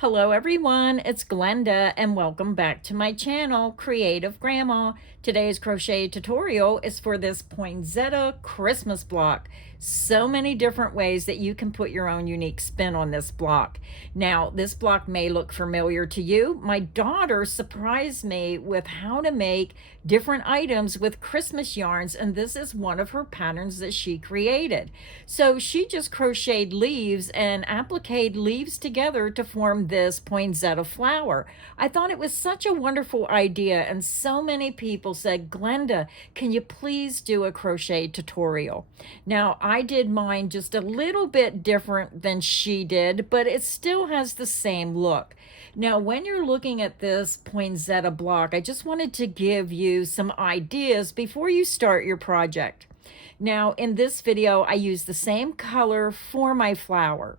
Hello everyone, it's Glenda and welcome back to my channel, Creative Grandma. Today's crochet tutorial is for this poinsettia Christmas block. So many different ways that you can put your own unique spin on this block. Now, this block may look familiar to you. My daughter surprised me with how to make different items with Christmas yarns, and this is one of her patterns that she created. So she just crocheted leaves and appliqued leaves together to form this poinsettia flower. I thought it was such a wonderful idea, and so many people said, Glenda, can you please do a crochet tutorial? Now, I did mine just a little bit different than she did, but it still has the same look. Now, when you're looking at this poinsettia block, I just wanted to give you some ideas before you start your project. Now, in this video, I use the same color for my flower.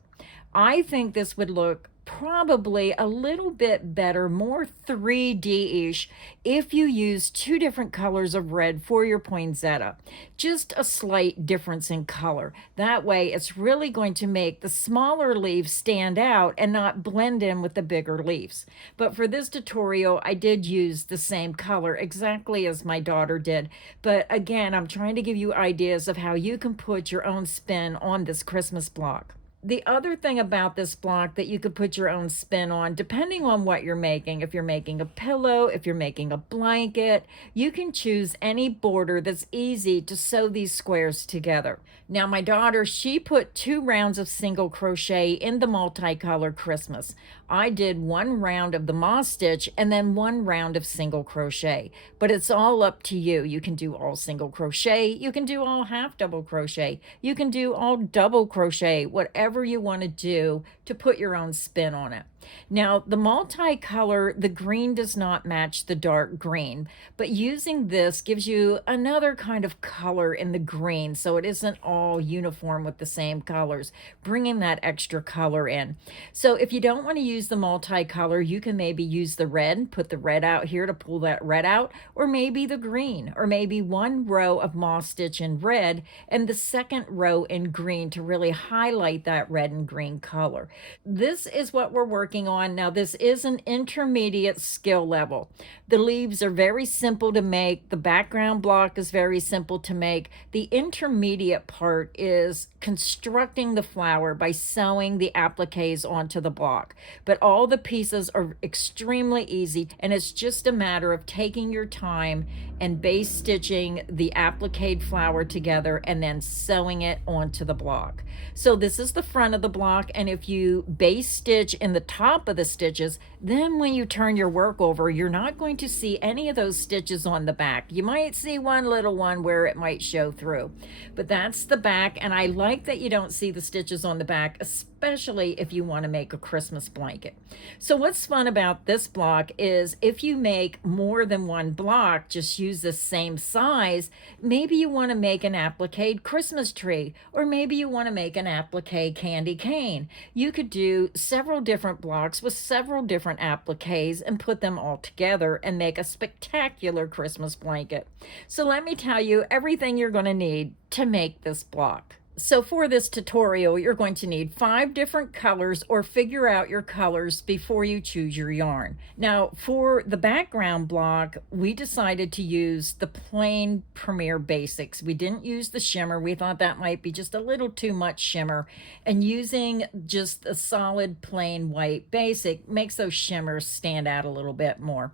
I think this would look probably a little bit better, more 3D-ish, if you use two different colors of red for your poinsettia. Just a slight difference in color. That way, it's really going to make the smaller leaves stand out and not blend in with the bigger leaves. But for this tutorial, I did use the same color exactly as my daughter did. But again, I'm trying to give you ideas of how you can put your own spin on this Christmas block. The other thing about this block that you could put your own spin on, depending on what you're making, if you're making a pillow, if you're making a blanket, you can choose any border that's easy to sew these squares together. Now, my daughter, she put 2 rounds of single crochet in the multicolor Christmas. I did 1 round of the moss stitch and then 1 round of single crochet, but it's all up to you. You can do all single crochet, you can do all half double crochet, you can do all double crochet, whatever you want to do to put your own spin on it. Now, the multicolor, the green does not match the dark green, but using this gives you another kind of color in the green, so it isn't all uniform with the same colors, bringing that extra color in. So if you don't want to use the multicolor, you can maybe use the red, put the red out here to pull that red out, or maybe the green, or maybe 1 row of moss stitch in red and the second row in green to really highlight that red and green color. This is what we're working on. Now, this is an intermediate skill level. The leaves are very simple to make. The background block is very simple to make. The intermediate part is constructing the flower by sewing the appliques onto the block. But all the pieces are extremely easy, and it's just a matter of taking your time and base stitching the applique flower together and then sewing it onto the block. So this is the front of the block, and if you base stitch in the top of the stitches, then when you turn your work over, you're not going to see any of those stitches on the back. You might see one little one where it might show through, but that's the back, and I like that you don't see the stitches on the back, especially if you want to make a Christmas blanket. So what's fun about this block is if you make more than 1 block, just use the same size. Maybe you want to make an applique Christmas tree, or maybe you want to make an applique candy cane. You could do several different blocks with several different appliques and put them all together and make a spectacular Christmas blanket. So let me tell you everything you're going to need to make this block. So for this tutorial, you're going to need 5 different colors, or figure out your colors before you choose your yarn. Now, for the background block, we decided to use the plain Premier Basics. We didn't use the shimmer. We thought that might be just a little too much shimmer. And using just a solid plain white basic makes those shimmers stand out a little bit more.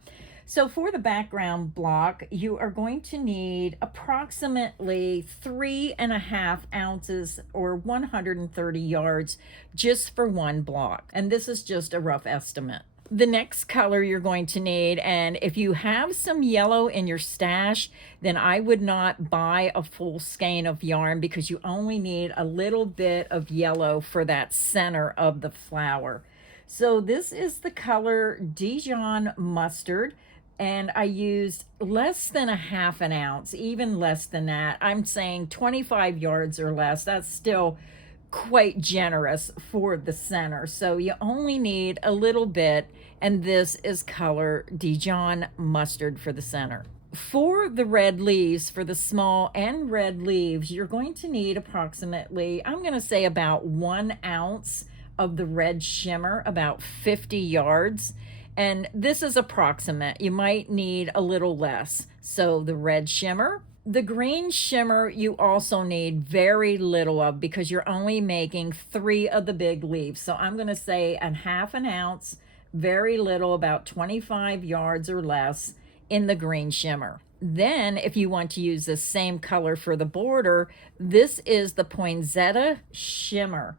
So for the background block, you are going to need approximately 3.5 ounces or 130 yards just for 1 block. And this is just a rough estimate. The next color you're going to need, and if you have some yellow in your stash, then I would not buy a full skein of yarn because you only need a little bit of yellow for that center of the flower. So this is the color Dijon Mustard. And I used less than 1/2 ounce, even less than that. I'm saying 25 yards or less. That's still quite generous for the center. So you only need a little bit, and this is color Dijon Mustard for the center. For the red leaves, for the small and red leaves, you're going to need approximately, I'm going to say about 1 ounce of the red shimmer, about 50 yards. And this is approximate. You might need a little less. So the red shimmer. The green shimmer you also need very little of because you're only making 3 of the big leaves. So I'm going to say a half an ounce, very little, about 25 yards or less in the green shimmer. Then if you want to use the same color for the border, this is the Poinsettia shimmer.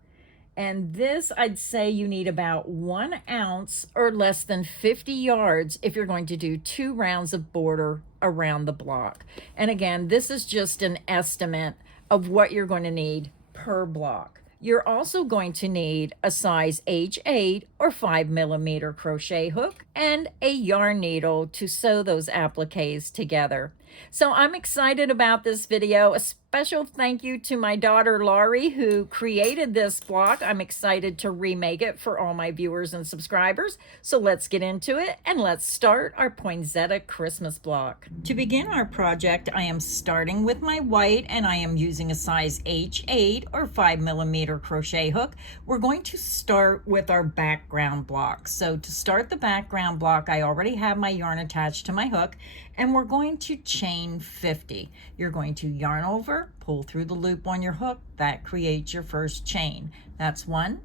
And this, I'd say you need about 1 ounce or less than 50 yards if you're going to do 2 rounds of border around the block. And again, this is just an estimate of what you're going to need per block. You're also going to need a size H8 or 5mm crochet hook and a yarn needle to sew those appliques together. So I'm excited about this video. A special thank you to my daughter Laurie who created this block. I'm excited to remake it for all my viewers and subscribers. So let's get into it and let's start our Poinsettia Christmas block. To begin our project, I am starting with my white and I am using a size H8 or 5mm crochet hook. We're going to start with our background block. So to start the background block, I already have my yarn attached to my hook and we're going to chain 50. You're going to yarn over, pull through the loop on your hook. That creates your first chain. That's 1,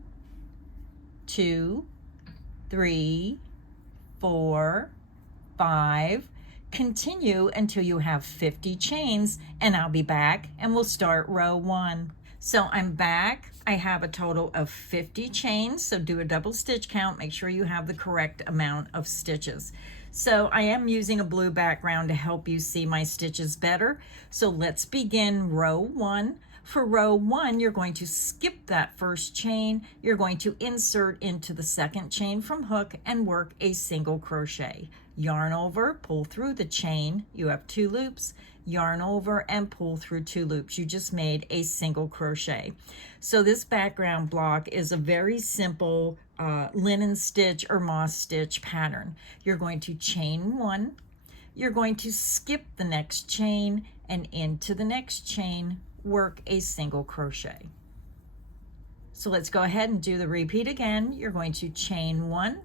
2, 3, 4, 5. Continue until you have 50 chains and I'll be back and we'll start row 1. So I'm back. I have a total of 50 chains. So do a double stitch count. Make sure you have the correct amount of stitches. So I am using a blue background to help you see my stitches better. So let's begin row 1. For row 1, you're going to skip that first chain. You're going to insert into the second chain from hook and work a single crochet. Yarn over, pull through the chain. You have 2 loops. Yarn over and pull through 2 loops. You just made a single crochet. So this background block is a very simple linen stitch or moss stitch pattern. You're going to chain 1. You're going to skip the next chain and into the next chain work a single crochet. So let's go ahead and do the repeat again. You're going to chain 1,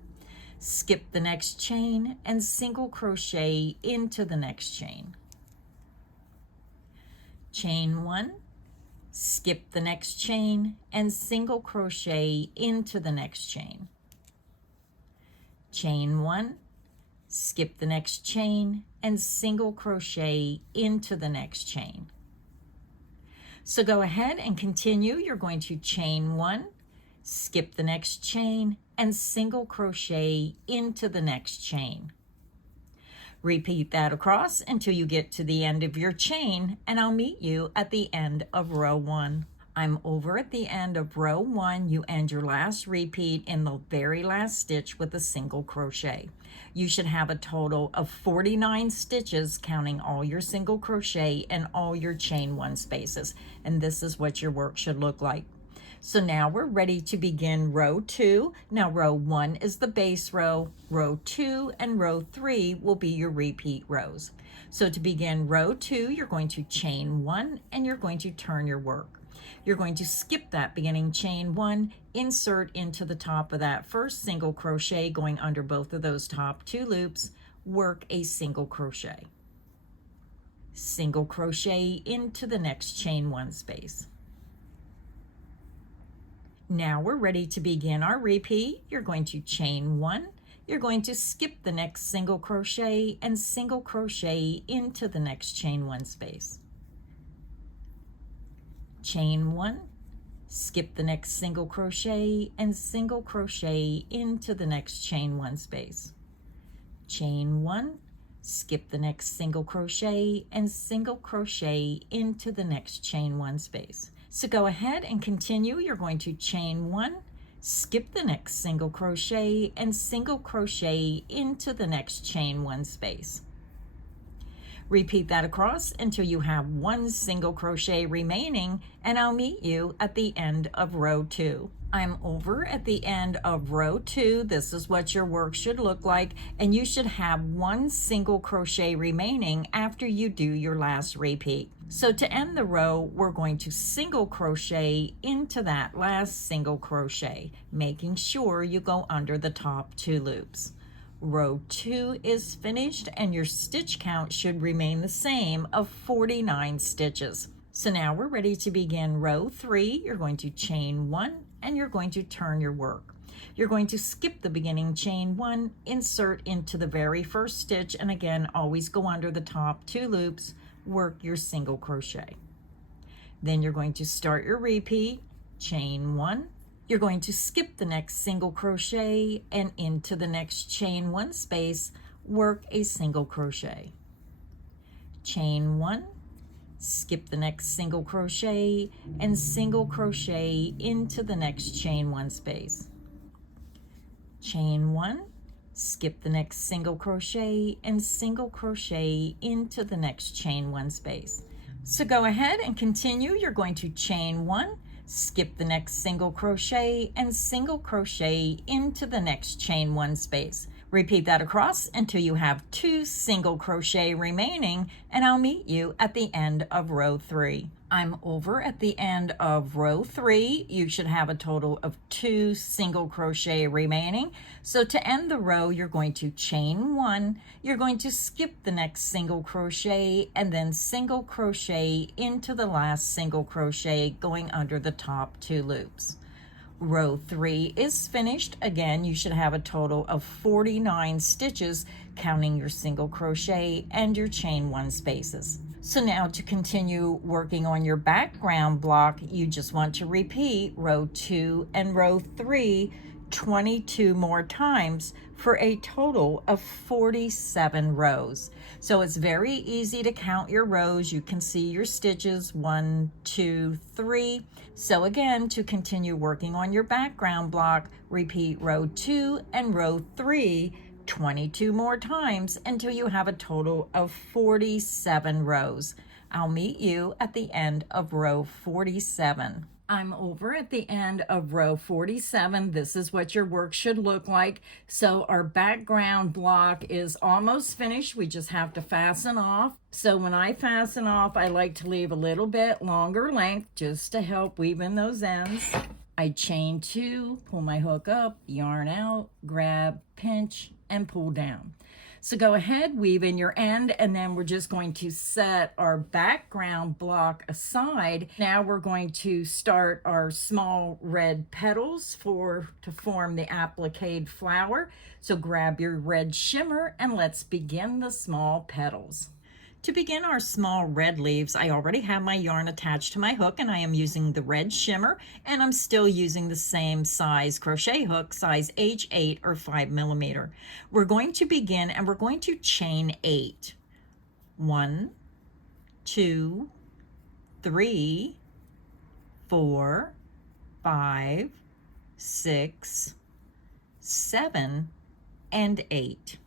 skip the next chain and single crochet into the next chain. Chain 1, skip the next chain and single crochet into the next chain. Chain 1, skip the next chain and single crochet into the next chain. So go ahead and continue. You're going to chain 1, skip the next chain and single crochet into the next chain. Repeat that across until you get to the end of your chain and I'll meet you at the end of row 1. I'm over at the end of row 1. You end your last repeat in the very last stitch with a single crochet. You should have a total of 49 stitches counting all your single crochet and all your chain 1 spaces. And this is what your work should look like. So now we're ready to begin row 2. Now row 1 is the base row, row 2 and row 3 will be your repeat rows. So to begin row 2, you're going to chain 1 and you're going to turn your work. You're going to skip that beginning chain 1, insert into the top of that first single crochet going under both of those top 2 loops, work a single crochet. Single crochet into the next chain 1 space. Now we're ready to begin our repeat. You're going to chain 1. You're going to skip the next single crochet and single crochet into the next chain 1 space. Chain 1, skip the next single crochet and single crochet into the next chain 1 space. Chain 1, skip the next single crochet and single crochet into the next chain 1 space. So go ahead and continue. You're going to chain 1, skip the next single crochet and single crochet into the next chain 1 space. Repeat that across until you have 1 single crochet remaining and I'll meet you at the end of row 2. I'm over at the end of row 2. This is what your work should look like and you should have 1 single crochet remaining after you do your last repeat. So to end the row, we're going to single crochet into that last single crochet, making sure you go under the top 2 loops. Row 2 is finished and your stitch count should remain the same of 49 stitches. So now we're ready to begin row 3. You're going to chain 1 and you're going to turn your work. You're going to skip the beginning chain 1, insert into the very first stitch, and again always go under the top 2 loops, work your single crochet. Then you're going to start your repeat, chain 1. You're going to skip the next single crochet and into the next chain 1 space, work a single crochet. Chain 1, skip the next single crochet and single crochet into the next chain 1 space. Chain 1, skip the next single crochet and single crochet into the next chain 1 space. So go ahead and continue. You're going to chain 1, skip the next single crochet and single crochet into the next chain 1 space. Repeat that across until you have 2 single crochet remaining, and I'll meet you at the end of row 3. I'm over at the end of row 3. You should have a total of 2 single crochet remaining. So to end the row, you're going to chain 1, you're going to skip the next single crochet and then single crochet into the last single crochet, going under the top 2 loops. Row 3 is finished. Again, you should have a total of 49 stitches, counting your single crochet and your chain 1 spaces. So now to continue working on your background block, you just want to repeat row 2 and row 3 22 more times for a total of 47 rows. So it's very easy to count your rows. You can see your stitches, 1, 2, 3. So again, to continue working on your background block, repeat row 2 and row 3 22 more times until you have a total of 47 rows. I'll meet you at the end of row 47. I'm over at the end of row 47. This is what your work should look like. So our background block is almost finished. We just have to fasten off. So when I fasten off, I like to leave a little bit longer length just to help weave in those ends. I chain 2, pull my hook up, yarn out, grab, pinch, and pull down. So go ahead, weave in your end, and then we're just going to set our background block aside. Now we're going to start our small red petals to form the applique flower. So grab your red shimmer and let's begin the small petals. To begin our small red leaves, I already have my yarn attached to my hook and I am using the red shimmer, and I'm still using the same size crochet hook, size H8 or 5mm. We're going to begin and we're going to chain 8. 1, 2, 3, 4, 5, 6, 7, and 8.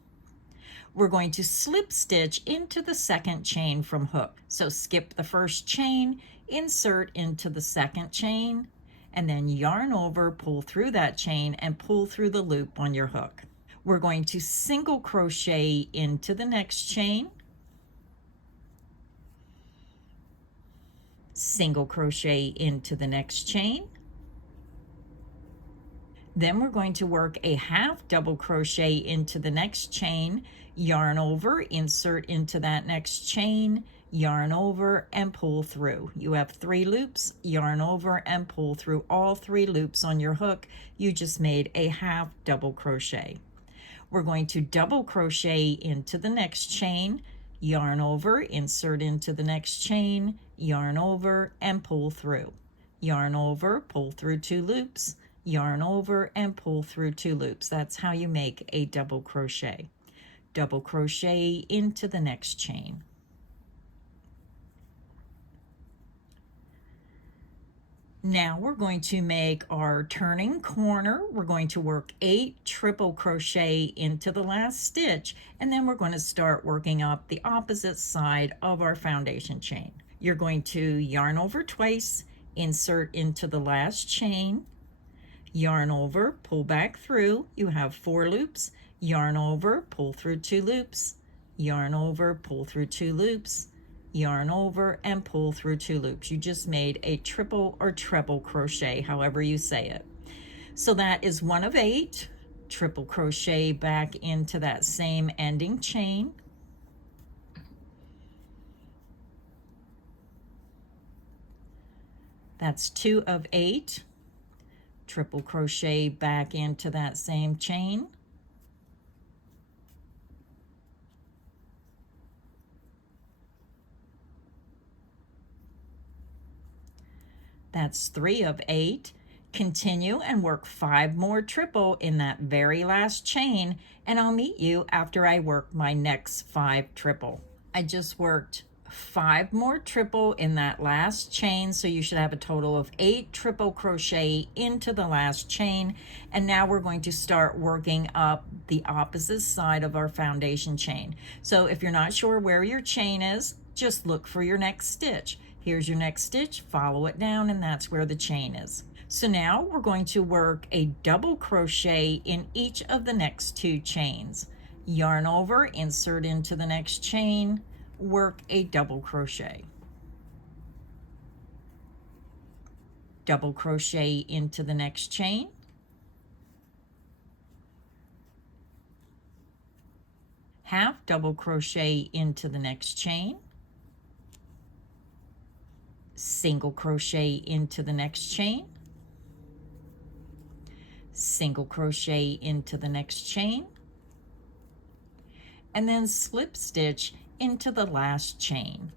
We're going to slip stitch into the second chain from hook. So skip the first chain, insert into the second chain, and then yarn over, pull through that chain, and pull through the loop on your hook. We're going to single crochet into the next chain, single crochet into the next chain. Then we're going to work a half double crochet into the next chain, yarn over, insert into that next chain, yarn over, and pull through. You have 3 loops, yarn over and pull through all 3 loops on your hook. You just made a half double crochet. We're going to double crochet into the next chain, yarn over, insert into the next chain, yarn over, and pull through. Yarn over, pull through 2 loops, yarn over, and pull through 2 loops. That's how you make a double crochet. Double crochet into the next chain. Now we're going to make our turning corner. We're going to work 8 triple crochet into the last stitch, and then we're going to start working up the opposite side of our foundation chain. You're going to yarn over twice, insert into the last chain, yarn over, pull back through. You have 4 loops, yarn over, pull through 2 loops, yarn over, pull through 2 loops, yarn over, and pull through 2 loops. You just made a triple or treble crochet, however you say it. So that is 1 of 8. Triple crochet back into that same ending chain. That's 2 of 8. Triple crochet back into that same chain. That's 3 of 8. Continue and work 5 more triple in that very last chain, and I'll meet you after I work my next 5 triple. I just worked 5 more triple in that last chain, so you should have a total of 8 triple crochet into the last chain. And now we're going to start working up the opposite side of our foundation chain. So if you're not sure where your chain is, just look for your next stitch. Here's your next stitch, follow it down, and that's where the chain is. So now we're going to work a double crochet in each of the next 2 chains. Yarn over, insert into the next chain, work a double crochet. Double crochet into the next chain. Half double crochet into the next chain. Single crochet into the next chain. Single crochet into the next chain. And then slip stitch into the last chain.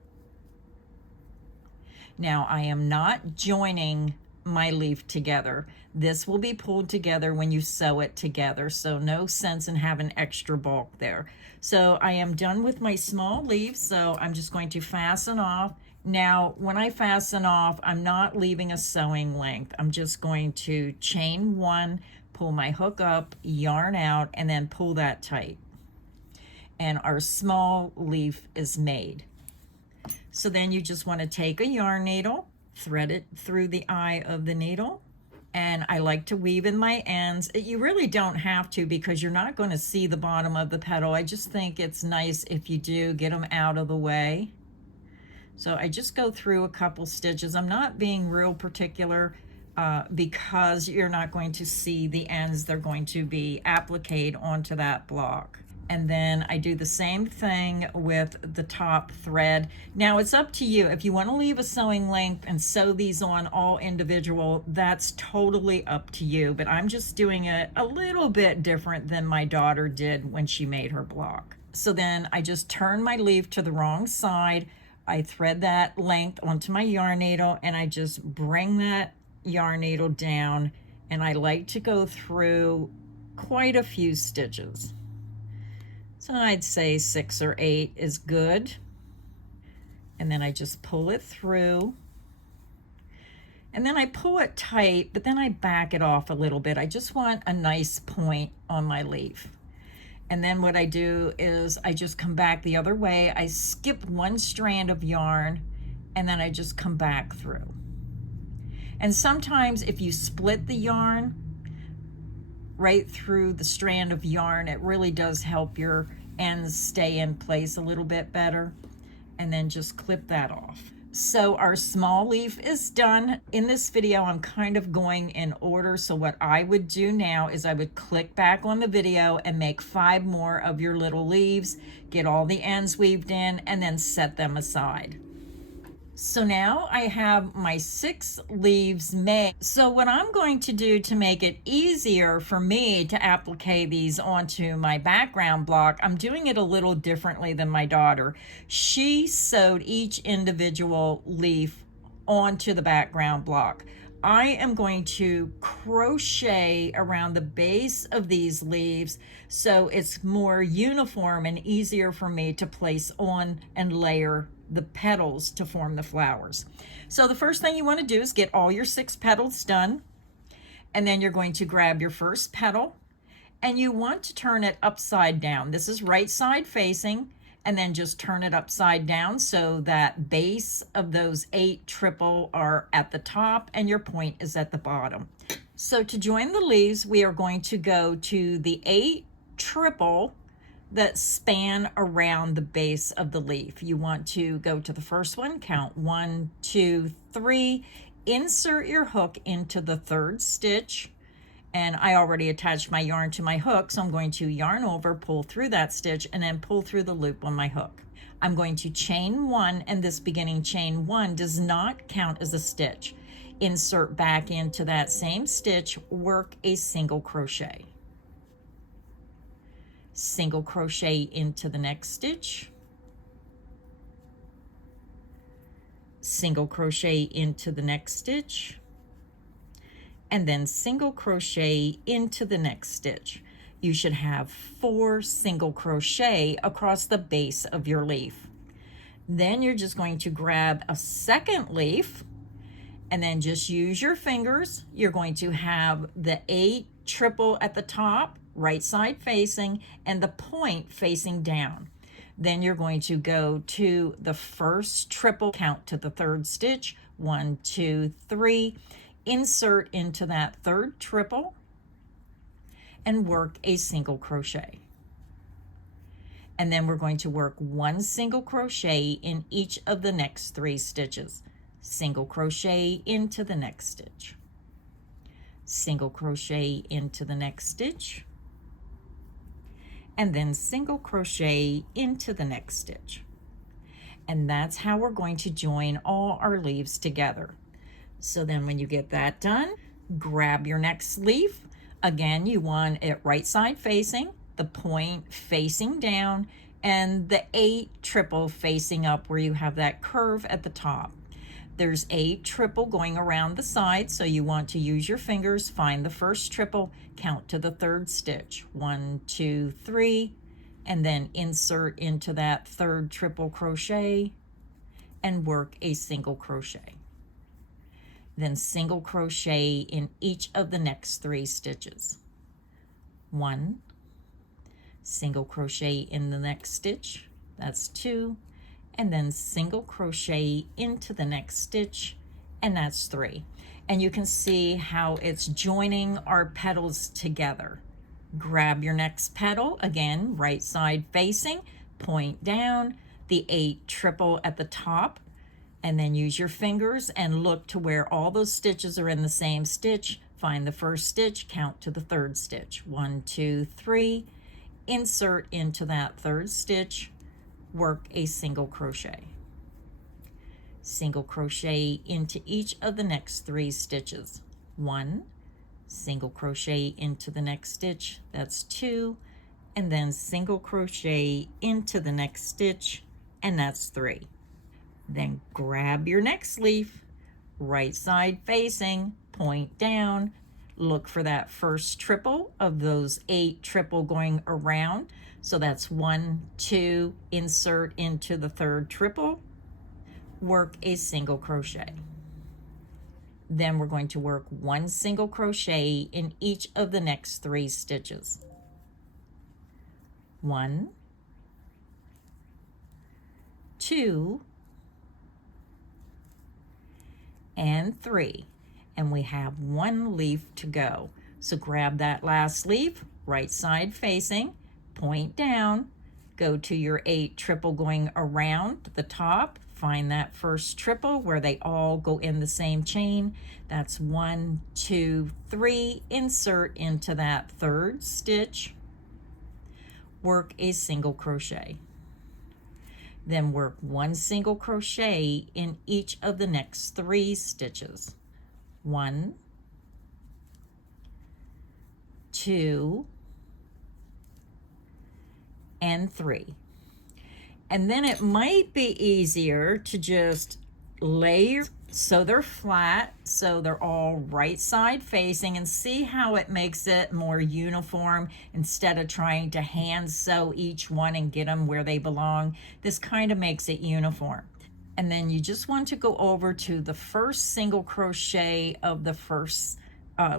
Now I am not joining my leaf together. This will be pulled together when you sew it together, so no sense in having extra bulk there. So I am done with my small leaf, so I'm just going to fasten off. Now when I fasten off, I'm not leaving a sewing length. I'm just going to chain 1, pull my hook up, yarn out, and then pull that tight. And our small leaf is made. So then you just want to take a yarn needle, thread it through the eye of the needle, and I like to weave in my ends. You really don't have to because you're not going to see the bottom of the petal. I just think it's nice if you do get them out of the way. So I just go through a couple stitches. I'm not being real particular because you're not going to see the ends. They're going to be appliqued onto that block. And then I do the same thing with the top thread. Now it's up to you. If you want to leave a sewing length and sew these on all individual, that's totally up to you. But I'm just doing it a little bit different than my daughter did when she made her block. So then I just turn my leaf to the wrong side. I thread that length onto my yarn needle and I just bring that yarn needle down, and I like to go through quite a few stitches. So I'd say 6 or 8 is good. And then I just pull it through. And then I pull it tight, but then I back it off a little bit. I just want a nice point on my leaf. And then what I do is I just come back the other way. I skip 1 strand of yarn, and then I just come back through. And sometimes if you split the yarn right through the strand of yarn, it really does help your ends stay in place a little bit better. And then just clip that off. So our small leaf is done. In this video, I'm kind of going in order. So what I would do now is I would click back on the video and make 5 more of your little leaves, get all the ends weaved in, and then set them aside. So now I have my 6 leaves made. So what I'm going to do to make it easier for me to applique these onto my background block, I'm doing it a little differently than my daughter. She sewed each individual leaf onto the background block. I am going to crochet around the base of these leaves so it's more uniform and easier for me to place on and layer the petals to form the flowers. So the first thing you want to do is get all your 6 petals done, and then you're going to grab your first petal and you want to turn it upside down. This is right side facing, and then just turn it upside down so that base of those 8 triple are at the top and your point is at the bottom. So to join the leaves, we are going to go to the 8 triple that span around the base of the leaf. You want to go to the first one, count 1, 2, 3, insert your hook into the third stitch, and I already attached my yarn to my hook, so I'm going to yarn over, pull through that stitch, and then pull through the loop on my hook. I'm going to chain 1, and this beginning chain 1 does not count as a stitch. Insert back into that same stitch, work a single crochet. Single crochet into the next stitch, single crochet into the next stitch, and then single crochet into the next stitch. You should have 4 single crochet across the base of your leaf. Then you're just going to grab a second leaf and then just use your fingers. You're going to have the 8 triple at the top, right side facing, and the point facing down. Then you're going to go to the first triple, count to the third stitch, 1, 2, 3, insert into that third triple, and work a single crochet. And then we're going to work 1 single crochet in each of the next 3 stitches. Single crochet into the next stitch, single crochet into the next stitch, and then single crochet into the next stitch. And that's how we're going to join all our leaves together. So then when you get that done, grab your next leaf. Again, you want it right side facing, the point facing down, and the 8 triple facing up where you have that curve at the top. There's 8 triple going around the side, so you want to use your fingers, find the first triple, count to the third stitch, 1, 2, 3, and then insert into that third triple crochet and work a single crochet. Then single crochet in each of the next 3 stitches. 1, single crochet in the next stitch, that's 2, and then single crochet into the next stitch, and that's 3. And you can see how it's joining our petals together. Grab your next petal, again, right side facing, point down, the 8 triple at the top, and then use your fingers and look to where all those stitches are in the same stitch. Find the first stitch, count to the third stitch, 1, 2, 3, insert into that third stitch, work a single crochet. Single crochet into each of the next 3 stitches. 1, single crochet into the next stitch, that's 2, and then single crochet into the next stitch, and that's 3. Then grab your next leaf, right side facing, point down, look for that first triple of those 8 triple going around. So that's 1, 2, insert into the third triple, work a single crochet. Then we're going to work 1 single crochet in each of the next 3 stitches. 1, 2, and 3. And we have 1 leaf to go. So grab that last leaf, right side facing, point down, go to your 8 triple going around the top, find that first triple where they all go in the same chain. That's 1, 2, 3, insert into that third stitch, work a single crochet. Then work 1 single crochet in each of the next 3 stitches. 1, 2, and 3. And then it might be easier to just lay so they're flat, so they're all right side facing, and see how it makes it more uniform instead of trying to hand sew each one and get them where they belong. This kind of makes it uniform. And then you just want to go over to the first single crochet of the first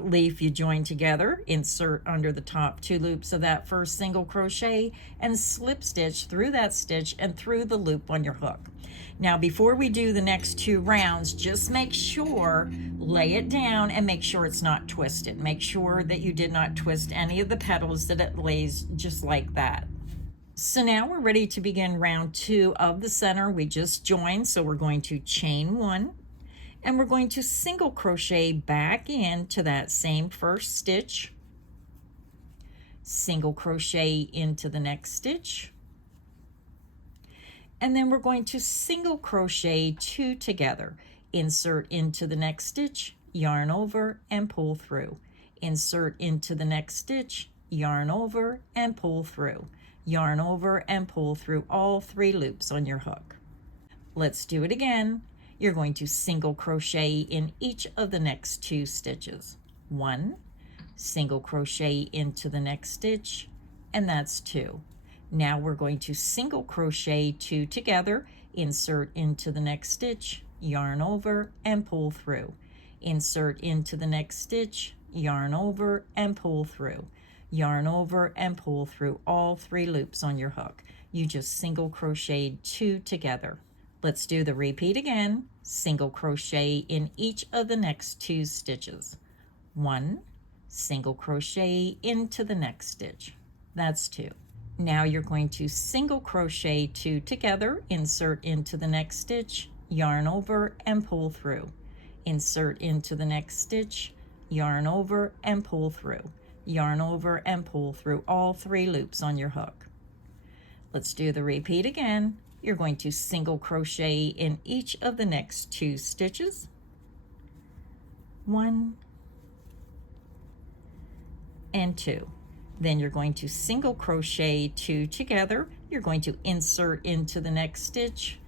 leaf you join together, insert under the top 2 loops of that first single crochet, and slip stitch through that stitch and through the loop on your hook. Now before we do the next 2 rounds, just make sure, lay it down and make sure it's not twisted. Make sure that you did not twist any of the petals, that it lays just like that. So now we're ready to begin round 2 of the center. We just joined, so we're going to chain 1, and we're going to single crochet back into that same first stitch, single crochet into the next stitch, and then we're going to single crochet 2 together, insert into the next stitch, yarn over and pull through, insert into the next stitch, yarn over and pull through, yarn over and pull through all 3 loops on your hook. Let's do it again. You're going to single crochet in each of the next 2 stitches. 1, single crochet into the next stitch, and that's 2. Now we're going to single crochet 2 together, insert into the next stitch, yarn over and pull through, insert into the next stitch, yarn over and pull through, yarn over and pull through all 3 loops on your hook. You just single crocheted 2 together. Let's do the repeat again. Single crochet in each of the next 2 stitches. 1, single crochet into the next stitch. That's 2. Now you're going to single crochet 2 together, insert into the next stitch, yarn over and pull through, insert into the next stitch, yarn over and pull through, yarn over and pull through all 3 loops on your hook. Let's do the repeat again. You're going to single crochet in each of the next 2 stitches. 1 and 2. Then you're going to single crochet 2 together. You're going to insert into the next stitch,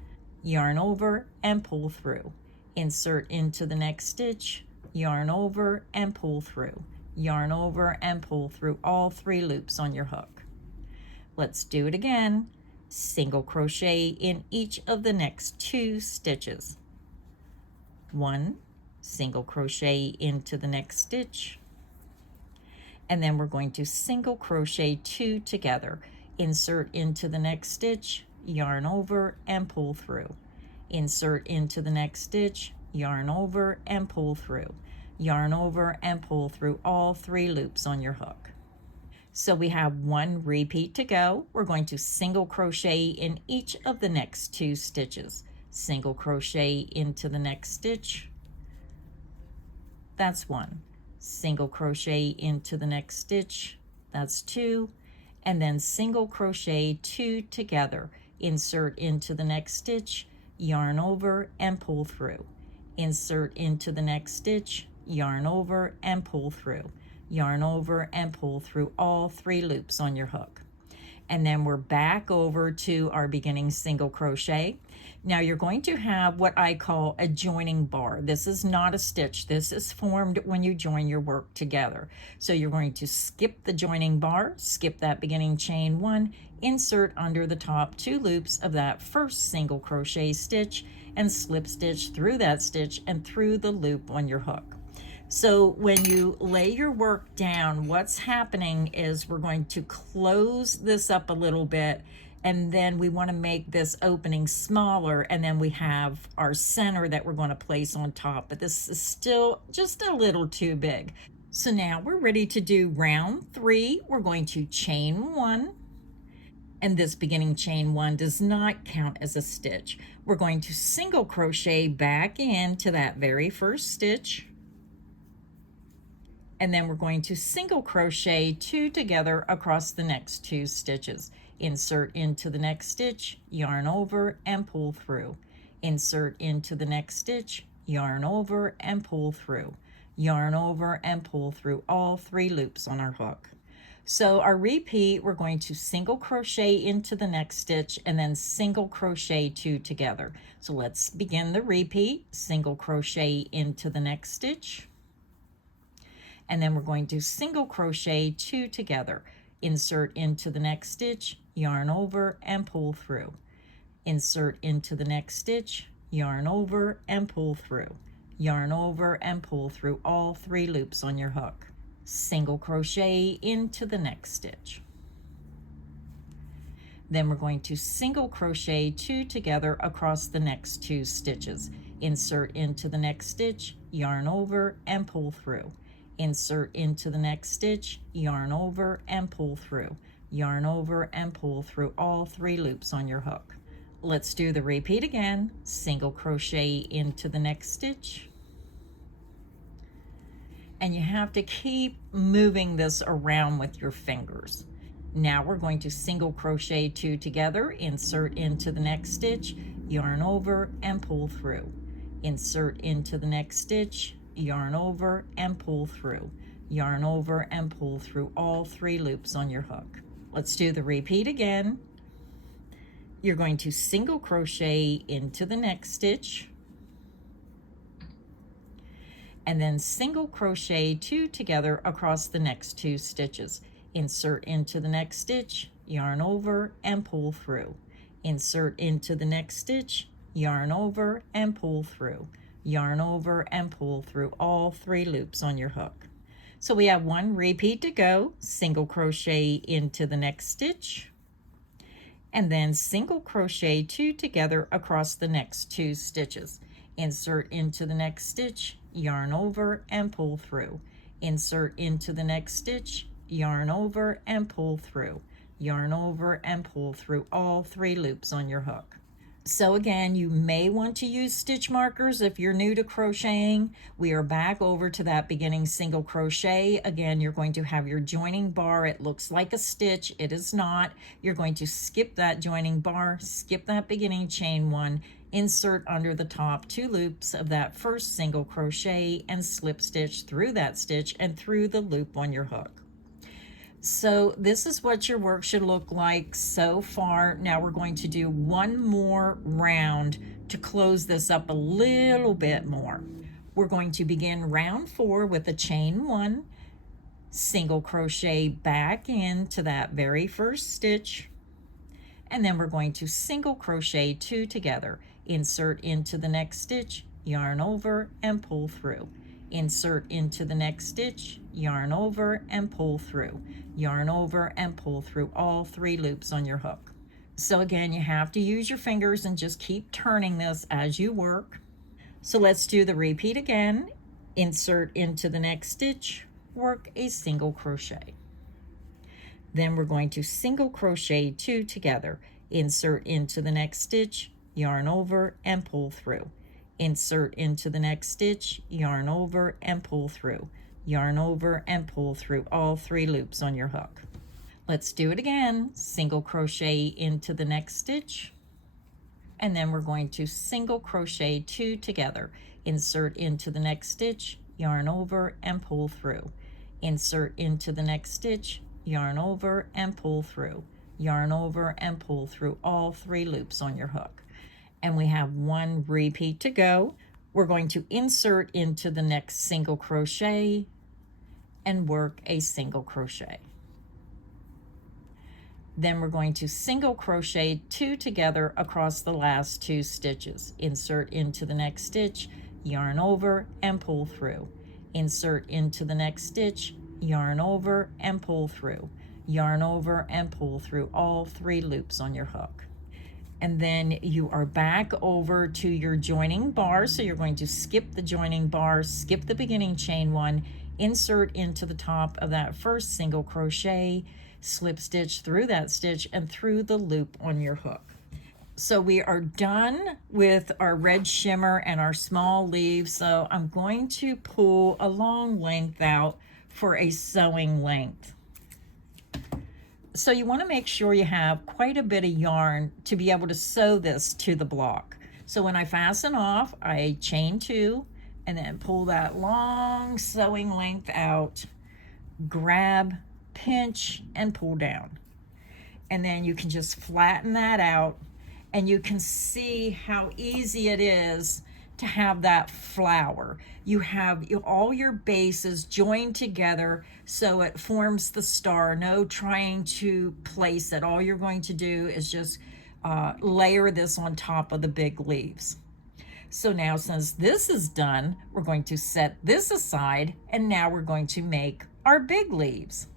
yarn over and pull through, insert into the next stitch, yarn over and pull through, yarn over and pull through all 3 loops on your hook. Let's do it again. Single crochet in each of the next 2 stitches. 1, single crochet into the next stitch, and then we're going to single crochet 2 together, insert into the next stitch, yarn over and pull through, insert into the next stitch, yarn over and pull through, yarn over and pull through all 3 loops on your hook. So we have 1 repeat to go. We're going to single crochet in each of the next 2 stitches, single crochet into the next stitch. That's 1. Single crochet into the next stitch, that's 2, and then single crochet 2 together, insert into the next stitch, yarn over and pull through, insert into the next stitch, yarn over and pull through, yarn over and pull through all 3 loops on your hook. And then we're back over to our beginning single crochet. Now you're going to have what I call a joining bar. This is not a stitch. This is formed when you join your work together. So you're going to skip the joining bar, skip that beginning chain 1, insert under the top 2 loops of that first single crochet stitch, and slip stitch through that stitch and through the loop on your hook. So when you lay your work down, what's happening is we're going to close this up a little bit, and then we want to make this opening smaller, and then we have our center that we're going to place on top, but this is still just a little too big. So now we're ready to do round 3. We're going to chain 1, and this beginning chain 1 does not count as a stitch. We're going to single crochet back into that very first stitch, and then we're going to single crochet 2 together across the next 2 stitches. Insert into the next stitch, yarn over and pull through. Insert into the next stitch, yarn over and pull through. Yarn over and pull through all 3 loops on our hook. So our repeat, we're going to single crochet into the next stitch and then single crochet 2 together. So let's begin the repeat. Single crochet into the next stitch, and then we're going to single crochet 2 together, insert into the next stitch, yarn over and pull through, insert into the next stitch, yarn over and pull through, yarn over and pull through all 3 loops on your hook, single crochet into the next stitch. Then we're going to single crochet 2 together across the next 2 stitches, insert into the next stitch, yarn over and pull through, insert into the next stitch, yarn over and pull through, yarn over, and pull through all 3 loops on your hook. Let's do the repeat again. Single crochet into the next stitch. And you have to keep moving this around with your fingers. Now we're going to single crochet 2 together, insert into the next stitch, yarn over, and pull through. Insert into the next stitch, yarn over, and pull through. Yarn over and pull through all 3 loops on your hook. Let's do the repeat again. You're going to single crochet into the next stitch, and then single crochet 2 together across the next 2 stitches. Insert into the next stitch, yarn over, and pull through. Insert into the next stitch, yarn over, and pull through. Yarn over and pull through all 3 loops on your hook. So we have 1 repeat to go. Single crochet into the next stitch, and then single crochet 2 together across the next 2 stitches. Insert into the next stitch, yarn over, and pull through. Insert into the next stitch, yarn over, and pull through. Yarn over and pull through all 3 loops on your hook. So again, you may want to use stitch markers if you're new to crocheting. We are back over to that beginning single crochet. Again, you're going to have your joining bar. It looks like a stitch. It is not. You're going to skip that joining bar, skip that beginning chain 1, insert under the top 2 loops of that first single crochet, and slip stitch through that stitch and through the loop on your hook. So this is what your work should look like so far. Now we're going to do 1 more round to close this up a little bit more. We're going to begin round 4 with a chain 1, single crochet back into that very first stitch, and then we're going to single crochet 2 together. Insert into the next stitch, yarn over, and pull through. Insert into the next stitch, yarn over, and pull through. Yarn over and pull through all 3 loops on your hook. So again, you have to use your fingers and just keep turning this as you work. So let's do the repeat again. Insert into the next stitch, work a single crochet. Then we're going to single crochet 2 together. Insert into the next stitch, yarn over, and pull through. Insert into the next stitch, yarn over, and pull through. Yarn over and pull through all 3 loops on your hook. Let's do it again. Single crochet into the next stitch, and then we're going to single crochet 2 together. Insert into the next stitch, yarn over, and pull through. Insert into the next stitch, yarn over, and pull through. Yarn over and pull through all 3 loops on your hook. And we have 1 repeat to go. We're going to insert into the next single crochet and work a single crochet. Then we're going to single crochet 2 together across the last 2 stitches. Insert into the next stitch, yarn over, and pull through. Insert into the next stitch, yarn over, and pull through. Yarn over and pull through all 3 loops on your hook. And then you are back over to your joining bar. So you're going to skip the joining bar, skip the beginning chain 1, insert into the top of that first single crochet, slip stitch through that stitch and through the loop on your hook. So we are done with our red shimmer and our small leaves. So I'm going to pull a long length out for a sewing length. So you want to make sure you have quite a bit of yarn to be able to sew this to the block. So when I fasten off, I chain 2 and then pull that long sewing length out, grab, pinch, and pull down. And then you can just flatten that out, and you can see how easy it is to have that flower. You have all your bases joined together so it forms the star. No trying to place it. All you're going to do is just layer this on top of the big leaves. So now, since this is done, we're going to set this aside, and now we're going to make our big leaves.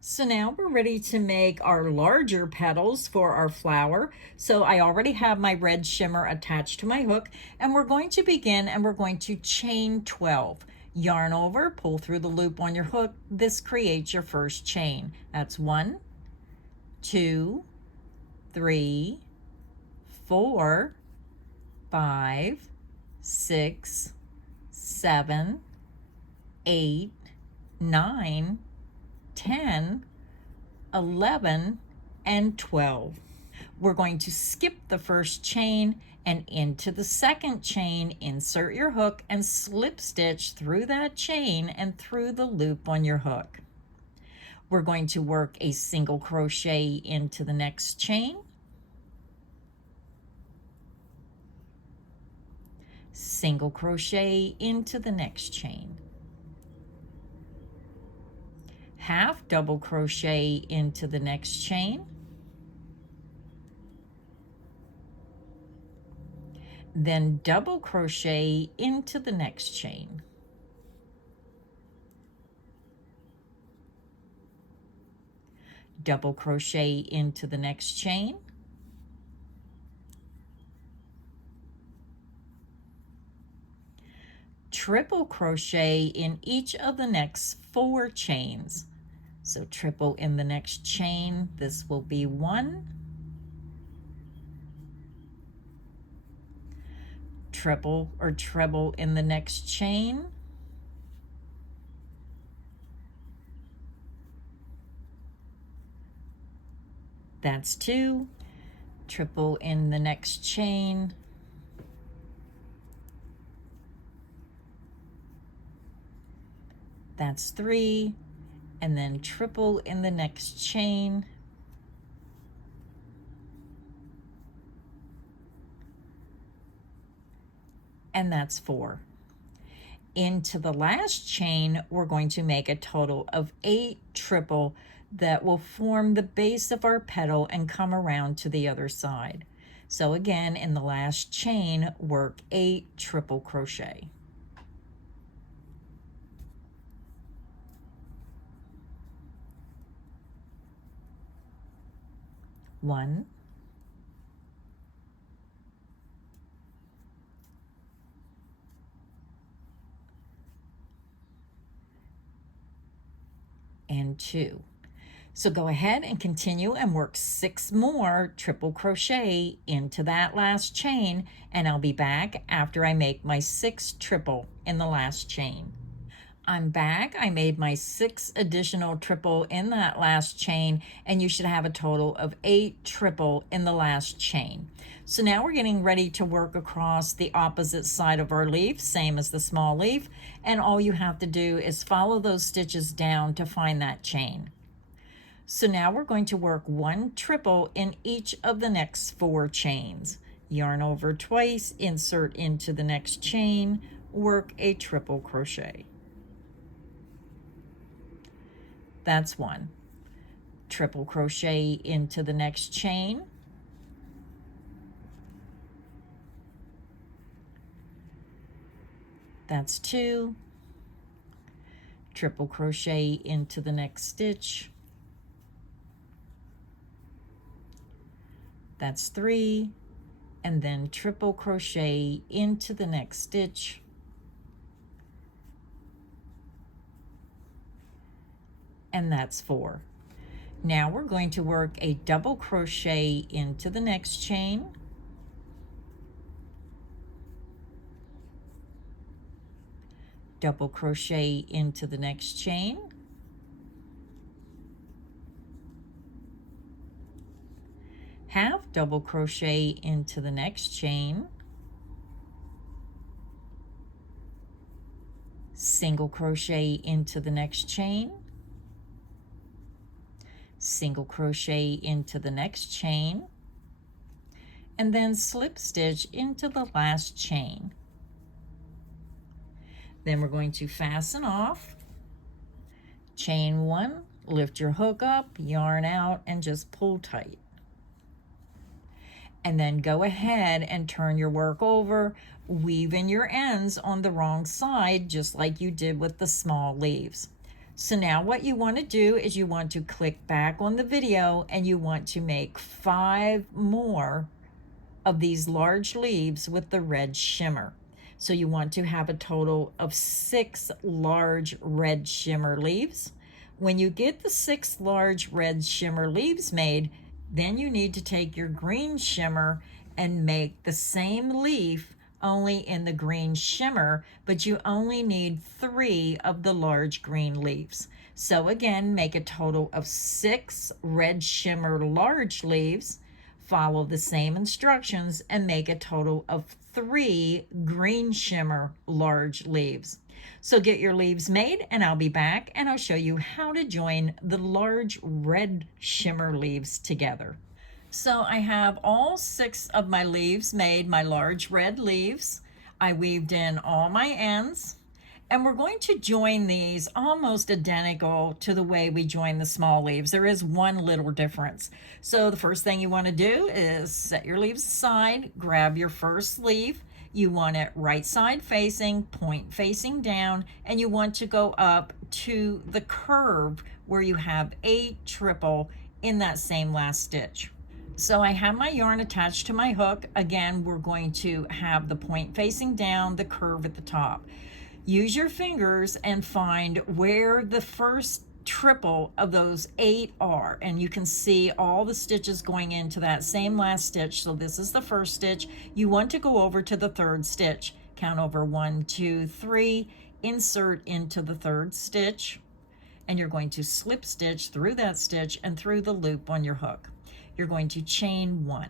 So now we're ready to make our larger petals for our flower. So I already have my red shimmer attached to my hook, and we're going to begin, and we're going to chain 12. Yarn over, pull through the loop on your hook. This creates your first chain. That's 1, 2, 3, 4, 5, 6, 7, 8, 9, 10, 11, and 12. We're going to skip the first chain and into the second chain, insert your hook and slip stitch through that chain and through the loop on your hook. We're going to work a single crochet into the next chain, single crochet into the next chain, half double crochet into the next chain, then double crochet into the next chain, double crochet into the next chain, triple crochet in each of the next 4 chains. So triple in the next chain, this will be 1, triple or treble in the next chain, that's 2, triple in the next chain, that's 3, and then triple in the next chain, and that's 4. Into the last chain, we're going to make a total of 8 triple that will form the base of our petal and come around to the other side. So again, in the last chain, work 8 triple crochet. 1, 2. So go ahead and continue and work 6 more triple crochet into that last chain, and I'll be back after I make my 6 triple in the last chain. I'm back. I made my 6 additional triple in that last chain, and you should have a total of 8 triple in the last chain. So now we're getting ready to work across the opposite side of our leaf, same as the small leaf, and all you have to do is follow those stitches down to find that chain. So now we're going to work 1 triple in each of the next 4 chains. Yarn over twice, insert into the next chain, work a triple crochet. That's 1. Triple crochet into the next chain. That's 2. Triple crochet into the next stitch. That's 3. And then triple crochet into the next stitch. And that's 4. Now we're going to work a double crochet into the next chain, double crochet into the next chain, half double crochet into the next chain, single crochet into the next chain, single crochet into the next chain, and then slip stitch into the last chain. Then we're going to fasten off, chain 1, lift your hook up, yarn out, and just pull tight. And then go ahead and turn your work over, weave in your ends on the wrong side, just like you did with the small leaves. So now what you want to do is you want to click back on the video and you want to make 5 more of these large leaves with the red shimmer. So you want to have a total of 6 large red shimmer leaves. When you get the 6 large red shimmer leaves made, then you need to take your green shimmer and make the same leaf only in the green shimmer, but you only need 3 of the large green leaves. So again, make a total of 6 red shimmer large leaves, follow the same instructions, and make a total of 3 green shimmer large leaves. So get your leaves made and I'll be back and I'll show you how to join the large red shimmer leaves together. So I have all 6 of my leaves made, my large red leaves. I weaved in all my ends, and we're going to join these almost identical to the way we join the small leaves. There is one little difference. So the first thing you want to do is set your leaves aside, grab your first leaf. You want it right side facing, point facing down, and you want to go up to the curve where you have a triple in that same last stitch. So I have my yarn attached to my hook. Again, we're going to have the point facing down, the curve at the top. Use your fingers and find where the first triple of those 8 are, and you can see all the stitches going into that same last stitch. So this is the first stitch. You want to go over to the 3rd stitch. Count over 1, 2, 3, insert into the 3rd stitch, and you're going to slip stitch through that stitch and through the loop on your hook. You're going to chain 1,